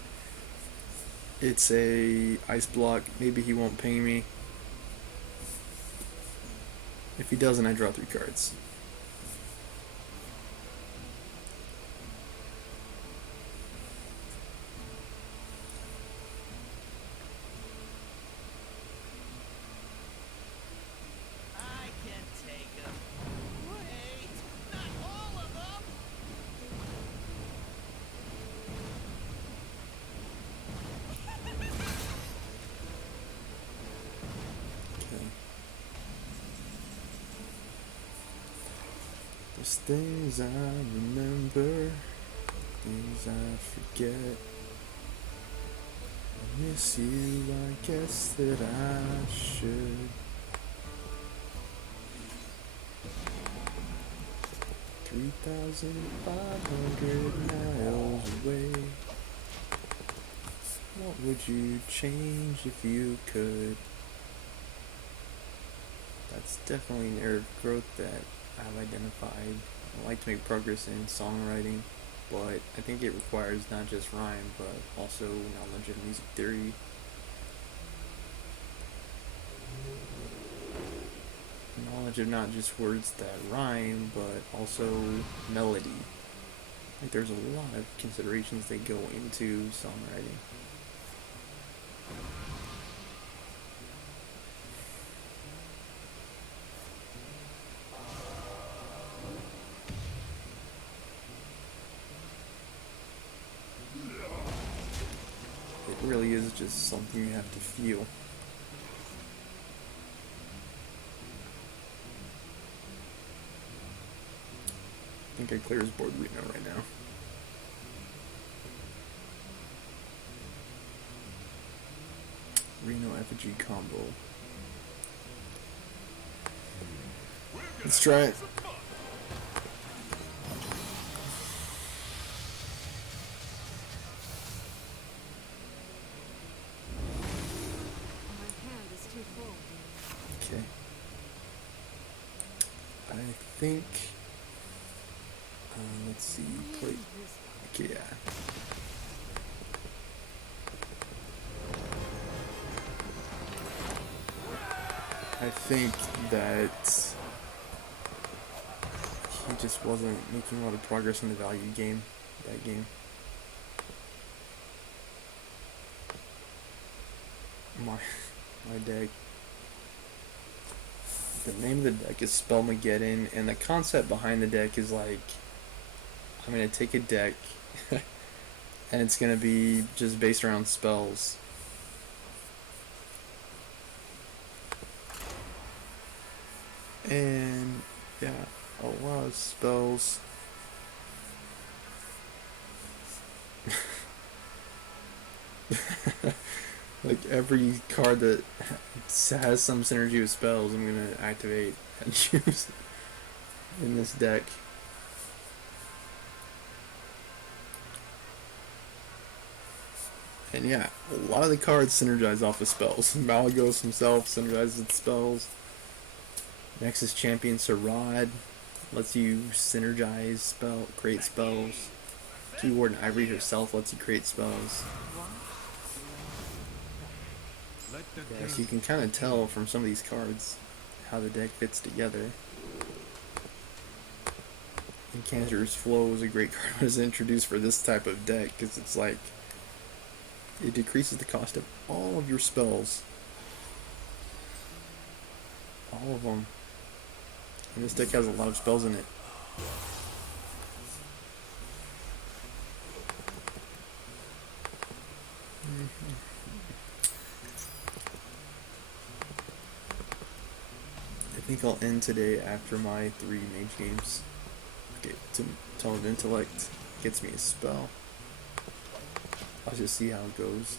it's a ice block. Maybe he won't ping me. If he doesn't, I draw 3 cards. I can take them. Wait, not all of them. Okay. There's things I remember, things I forget. I miss you, I guess that I should. 3,500 miles away. What would you change if you could? That's definitely an area of growth that I've identified. I like to make progress in songwriting, but I think it requires not just rhyme, but also knowledge of music theory. Knowledge of not just words that rhyme, but also melody. Like there's a lot of considerations that go into songwriting. It really is just something you have to feel. I think I clear his board Reno right now. Reno effigy combo. Let's try it. My hand is too full. Okay. I think. Let's see. Play. Okay, yeah. I think that he just wasn't making a lot of progress in the value game. That game. My deck. The name of the deck is Spellmageddon, and the concept behind the deck is like, I'm gonna take a deck, and it's gonna be just based around spells. And yeah, a lot of spells. Like every card that has some synergy with spells, I'm gonna activate and choose in this deck. And yeah, a lot of the cards synergize off of spells. Malagos himself synergizes with spells. Nexus Champion Sarad lets you synergize create spells. Keyword and Ivory herself lets you create spells. Yeah, so you can kind of tell from some of these cards how the deck fits together. Incanter's Flow is a great card when it's introduced for this type of deck, because it's like, it decreases the cost of all of your spells. All of them. And this deck has a lot of spells in it. I think I'll end today after my 3 mage games. Okay, Tone of Intellect gets me a spell. I'll just see how it goes.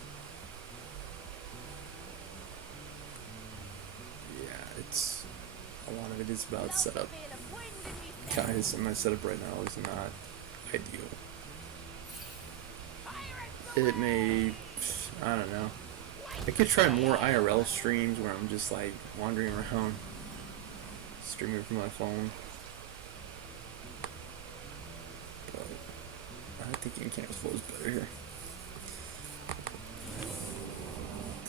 Yeah, it's a lot of it is about setup. Guys, my setup right now is not ideal. It may, I don't know. I could try more IRL streams where I'm just like wandering around, streaming from my phone. But I think Incan's flow is better here.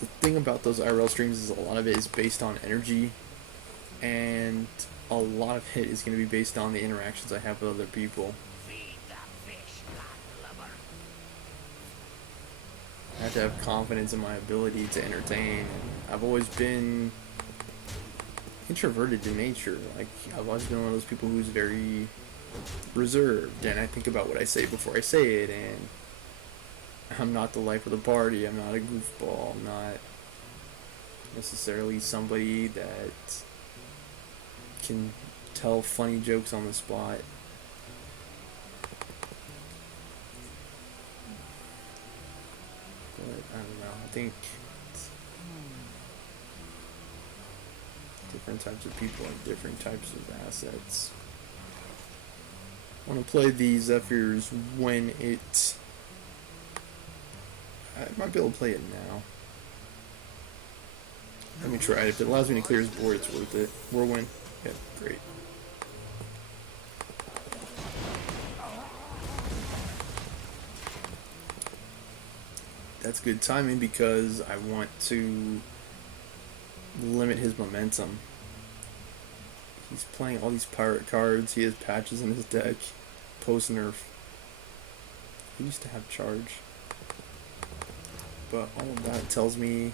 The thing about those IRL streams is a lot of it is based on energy, and a lot of it is going to be based on the interactions I have with other people. Feed the fish, landlubber. I have to have confidence in my ability to entertain. I've always been introverted in nature. Like, I've always been one of those people who's very reserved, and I think about what I say before I say it, and I'm not the life of the party. I'm not a goofball. I'm not necessarily somebody that can tell funny jokes on the spot. But I don't know. I think different types of people have different types of assets. I want to play the Zephyrs when it... I might be able to play it now. Let me try it. If it allows me to clear his board, it's worth it. Whirlwind. Yeah, great. That's good timing because I want to limit his momentum. He's playing all these pirate cards. He has patches in his deck. Post nerf. He used to have charge. But all of that tells me,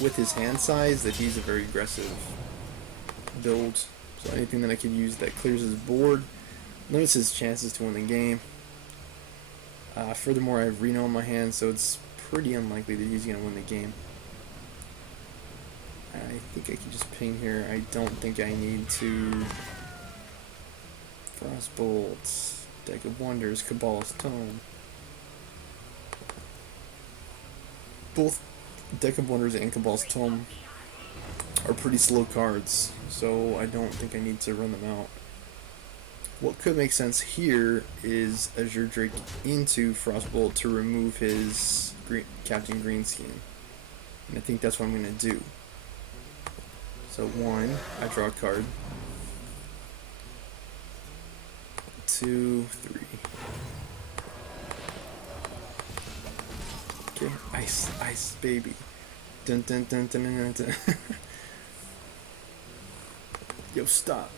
with his hand size, that he's a very aggressive build. So anything that I could use that clears his board limits his chances to win the game. Furthermore, I have Reno in my hand, so it's pretty unlikely that he's going to win the game. I think I can just ping here. I don't think I need to... Frostbolt, Deck of Wonders, Cabal's Tome. Both Deck of Wonders and Cabal's Tome are pretty slow cards, so I don't think I need to run them out. What could make sense here is Azure Drake into Frostbolt to remove his Captain Greenskin. And I think that's what I'm going to do. So 1, I draw a card. 2, 3. Okay, ice, baby. Dun dun dun dun dun dun. Yo, stop.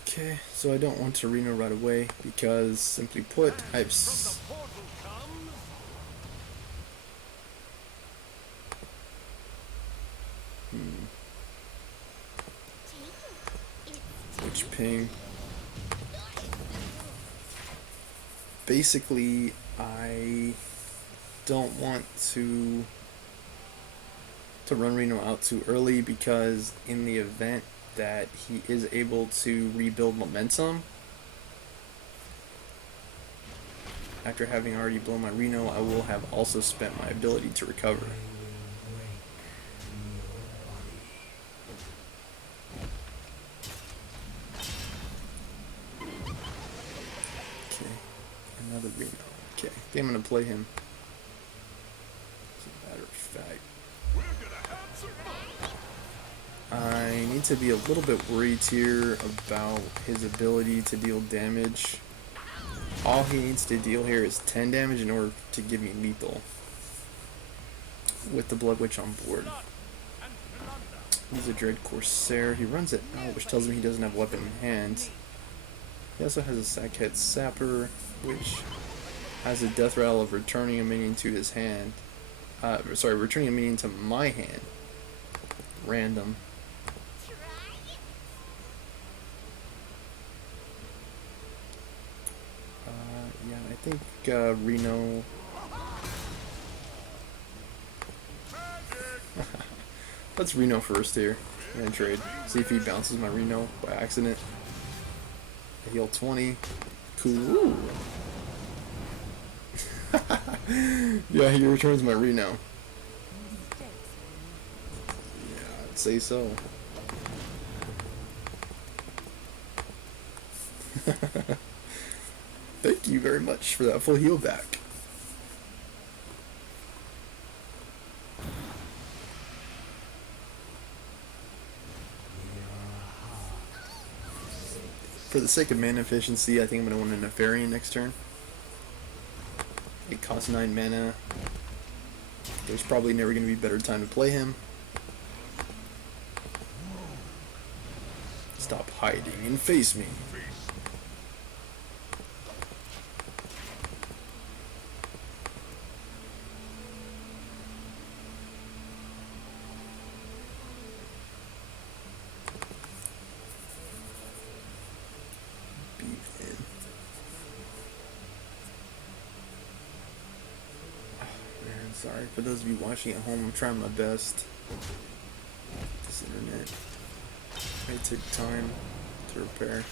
Okay, so I don't want to Reno right away because, simply put, I've which ping. Basically, I don't want to run Reno out too early because in the event that he is able to rebuild momentum after having already blown my Reno, I will have also spent my ability to recover. Okay, another Reno. Okay, I think I'm gonna play him. As a matter of fact, I need to be a little bit worried here about his ability to deal damage. All he needs to deal here is 10 damage in order to give me lethal with the Blood Witch on board. He's a Dread Corsair. He runs it out, which tells me he doesn't have a weapon in hand. He also has a Sackhead Sapper, which has a death rattle of returning a minion to his hand. Returning a minion to my hand. Random. Yeah, I think Reno. Let's Reno first here. I'm gonna trade. See if he bounces my Reno by accident. I heal 20. Cool. Yeah, he returns my Reno. Mistakes Yeah, I'd say so. Thank you very much for that full heal back. For the sake of mana efficiency, I think I'm going to want a Nefarian next turn. It costs 9 mana. There's probably never going to be a better time to play him. Stop hiding and face me. Sorry for those of you watching at home. I'm trying my best. This internet may take time to repair.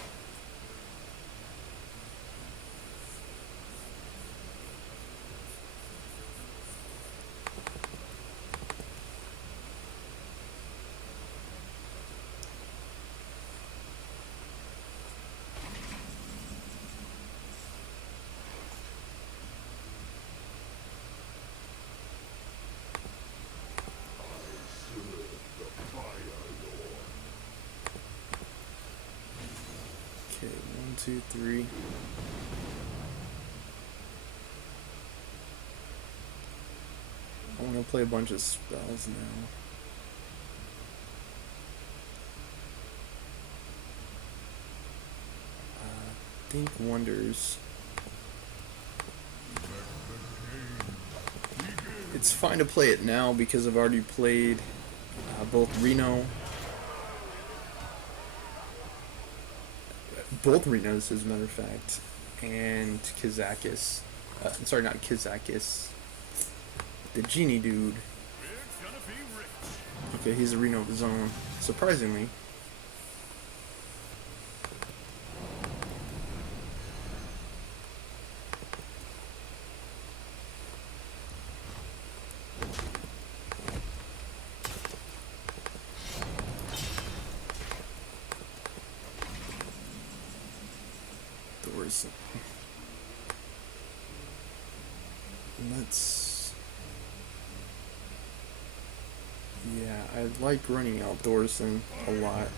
Okay, 1, 2, 3. I'm gonna play a bunch of spells now. Think Wonders. It's fine to play it now because I've already played both Renos as a matter of fact, and Kazakis. Sorry, not Kazakis. The genie dude. Okay, he's a Reno of his own. Surprisingly. Let's. Yeah, I like running Outdoorsman a lot.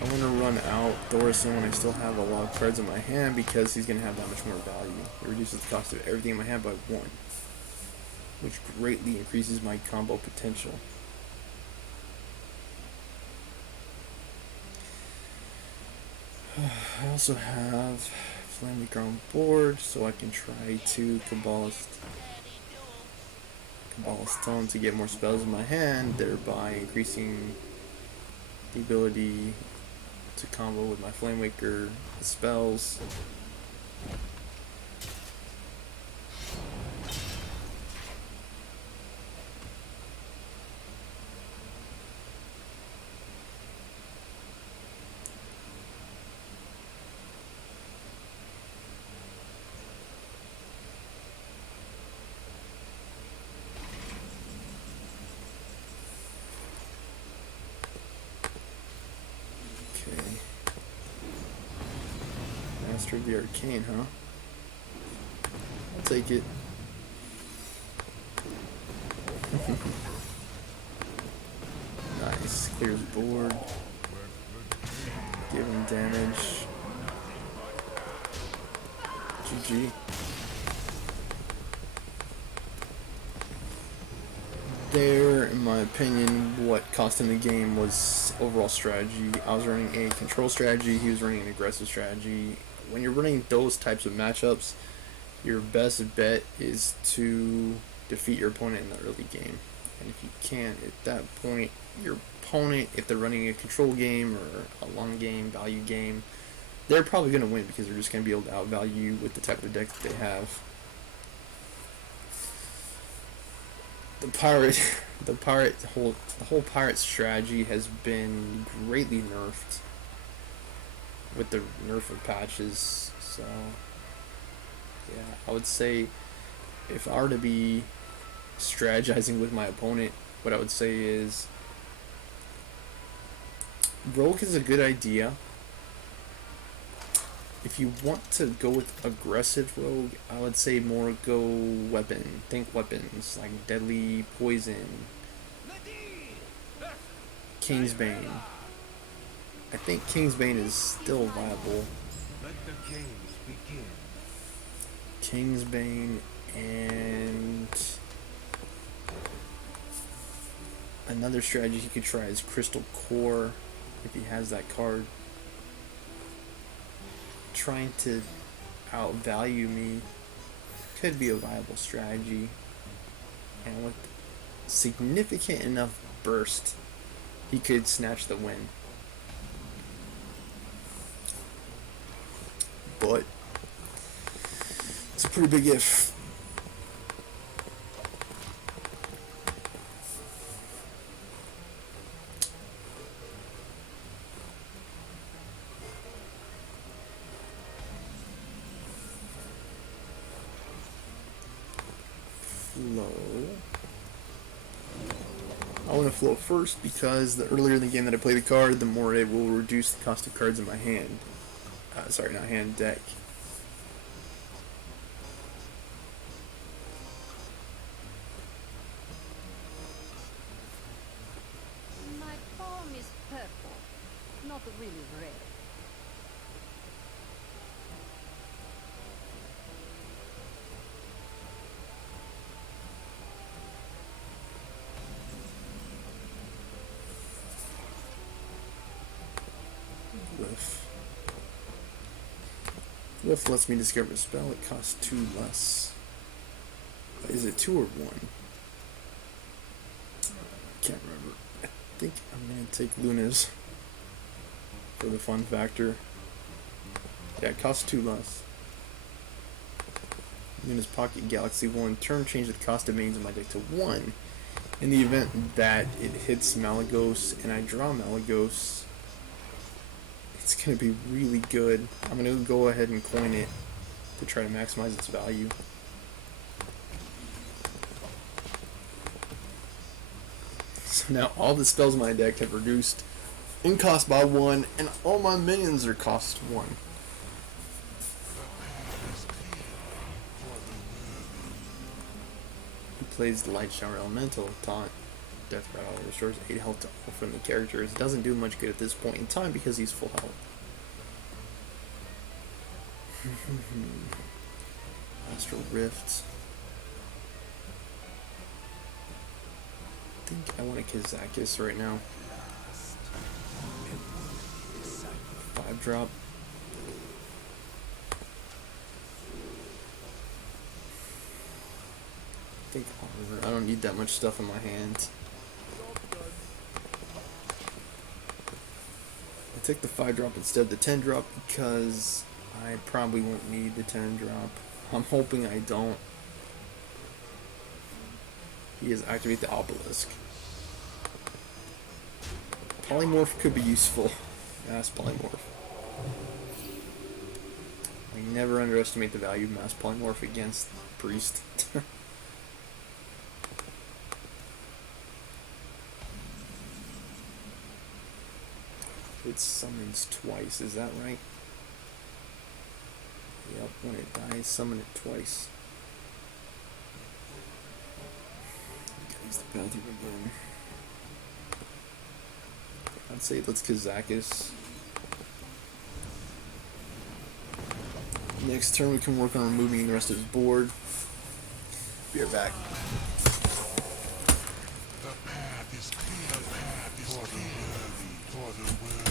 I want to run Outdoorsman when I still have a lot of cards in my hand because he's going to have that much more value. It reduces the cost of everything in my hand by 1, which greatly increases my combo potential. I also have Flamemaker on board, so I can try to Kabbalist Stone to get more spells in my hand, thereby increasing the ability to combo with my Flamemaker spells. Master of the Arcane, huh? I'll take it. Nice. Clears board. Give him damage. GG. There, in my opinion, what cost him the game was overall strategy. I was running a control strategy, he was running an aggressive strategy. When you're running those types of matchups, your best bet is to defeat your opponent in the early game. And if you can't, at that point, your opponent, if they're running a control game or a long game, value game, they're probably going to win because they're just going to be able to outvalue you with the type of deck that they have. The whole pirate strategy has been greatly nerfed. with the nerf of patches. So yeah, I would say if I were to be strategizing with my opponent, what I would say is Rogue is a good idea. If you want to go with aggressive Rogue, I would say more go weapon. Think weapons like Deadly Poison, Kingsbane. I think Kingsbane is still viable. Let the games begin. Kingsbane and another strategy he could try is Crystal Core if he has that card. Trying to outvalue me could be a viable strategy, and with significant enough burst, he could snatch the win. But it's a pretty big if. Flow. I want to flow first because the earlier in the game that I play the card, the more it will reduce the cost of cards in my hand. Sorry, not hand, deck. My palm is purple, not really red. Whiff. Whiff lets me discover a spell. It costs 2 less. Is it 2 or 1? I can't remember. I think I'm going to take Luna's for the fun factor. Yeah, it costs 2 less. Luna's Pocket Galaxy 1. Turn change the cost of mains in my deck to 1. In the event that it hits Malagos and I draw Malagos, it's going to be really good. I'm going to go ahead and coin it to try to maximize its value. So now all the spells in my deck have reduced in cost by 1, and all my minions are cost 1. He plays the Light Shower Elemental, Taunt, Death Rattle, restores 8 health to all friendly characters. It doesn't do much good at this point in time because he's full health. Astral Rift. I think I want a Kazakis right now. 5-drop. I think armor. I don't need that much stuff in my hand. I took the 5-drop instead of the 10-drop because I probably won't need the 10-drop. I'm hoping I don't. He has activate the obelisk. Polymorph could be useful. Mass polymorph. I never underestimate the value of mass polymorph against priest. It summons twice, is that right? Yep, when it dies, summon it twice. Use the bounty again. I'd say let's Kazakis. Next turn we can work on removing the rest of his board. Be right back. The path is clear. The path is clear for the worthy.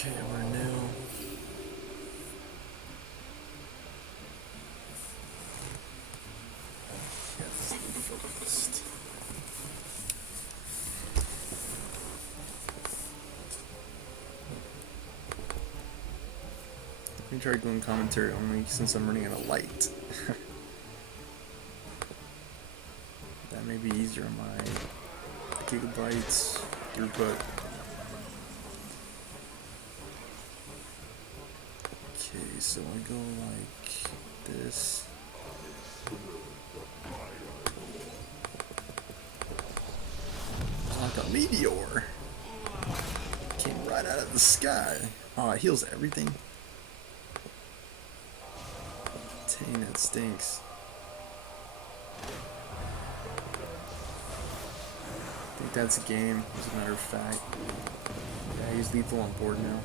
Okay, we're new. Yeah, this is focused. Let me try doing commentary only since I'm running out of light. That may be easier on my gigabytes throughput. Okay, so I go like this. Like a meteor. Came right out of the sky. Oh, it heals everything. Dang, that stinks. I think that's a game, as a matter of fact. Yeah, he's lethal on board now.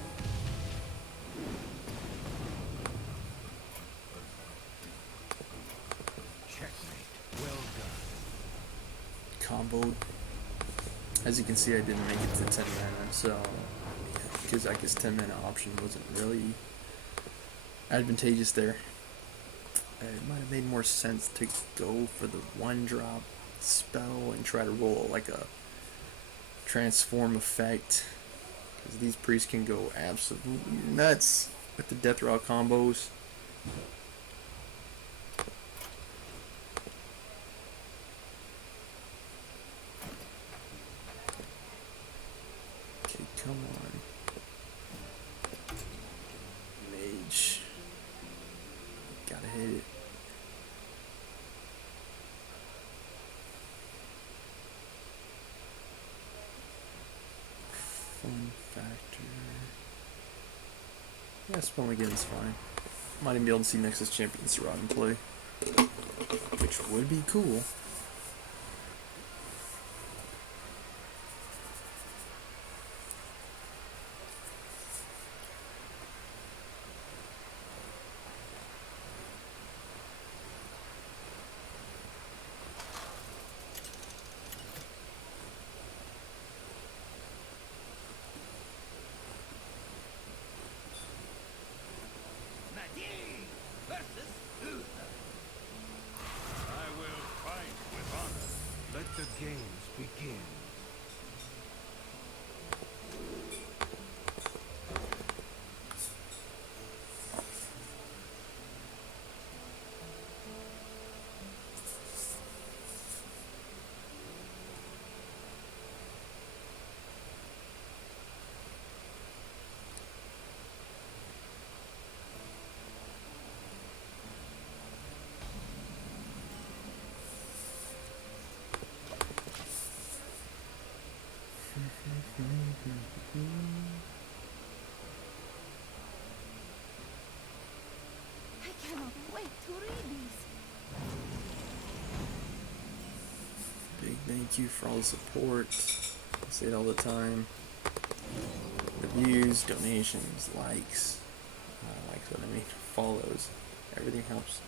Checkmate. Well done. Comboed. As you can see, I didn't make it to 10 mana, so because I guess 10 mana option wasn't really advantageous there. It might have made more sense to go for the 1-drop spell and try to roll like a transform effect, because these priests can go absolutely nuts with the death row combos. Okay, come on. Mage. Gotta hit it. Fun factor. Yeah, spawn again is fine. Might even be able to see Nexus Champion surround and play, which would be cool. Nadine versus Uther. I will fight with honor. Let the games begin. I cannot wait to read these. Big thank you for all the support. I say it all the time. The views, donations, likes, likes what I mean, follows. Everything helps.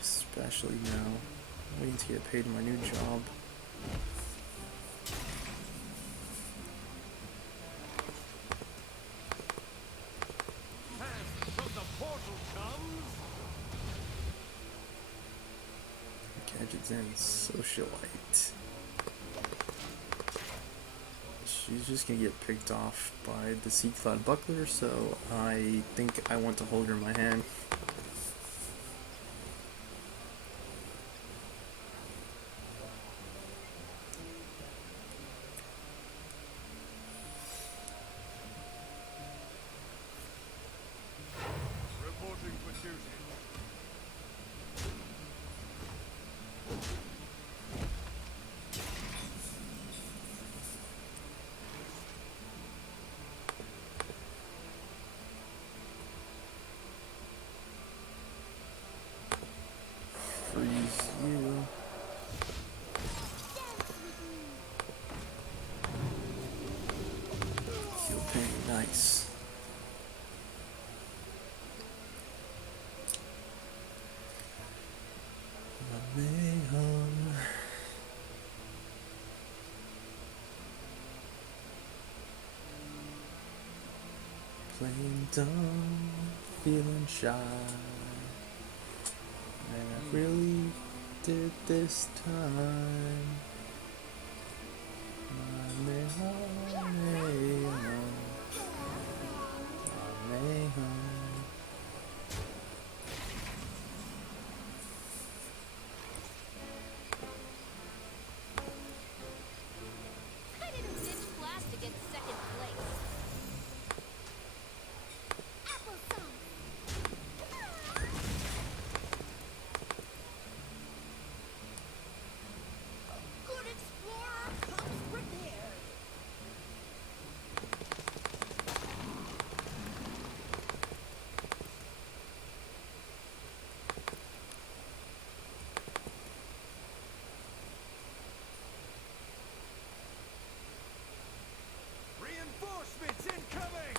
Especially now, waiting to get paid in my new job. And from the portal comes Gadgets and Socialite. She's just gonna get picked off by the Sea Cloud Buckler, so I think I want to hold her in my hand. Reporting for duty. Nice. Mayhem. Playing dumb, feeling shy. And I really did this time. Mayhem, mayhem, mayhem. I didn't ditch class to get second place. Good explorer comes prepared. Reinforcements incoming!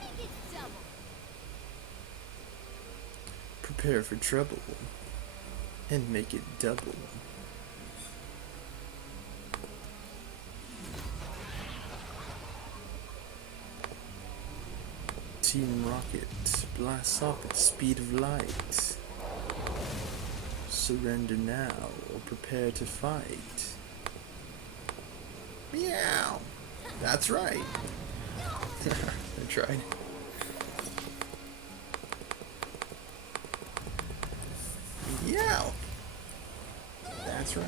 Make it double. Prepare for trouble and make it double. Team Rocket blasts off at the speed of light. Surrender now or prepare to fight. Meow! That's right. I tried. Meow! That's right.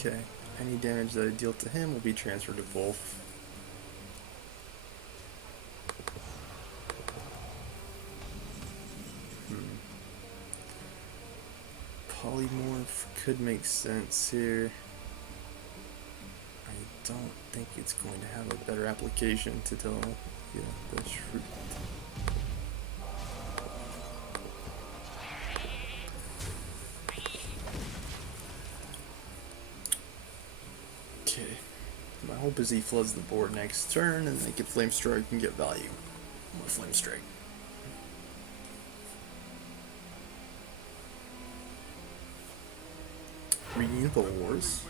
Okay, any damage that I deal to him will be transferred to Wolf. Polymorph could make sense here. I don't think it's going to have a better application to tell you the truth. Okay. My hope is he floods the board next turn and I get Flame Strike and get value with Flame Strike. Reunion Wars.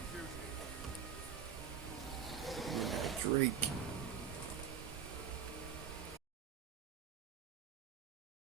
Drake.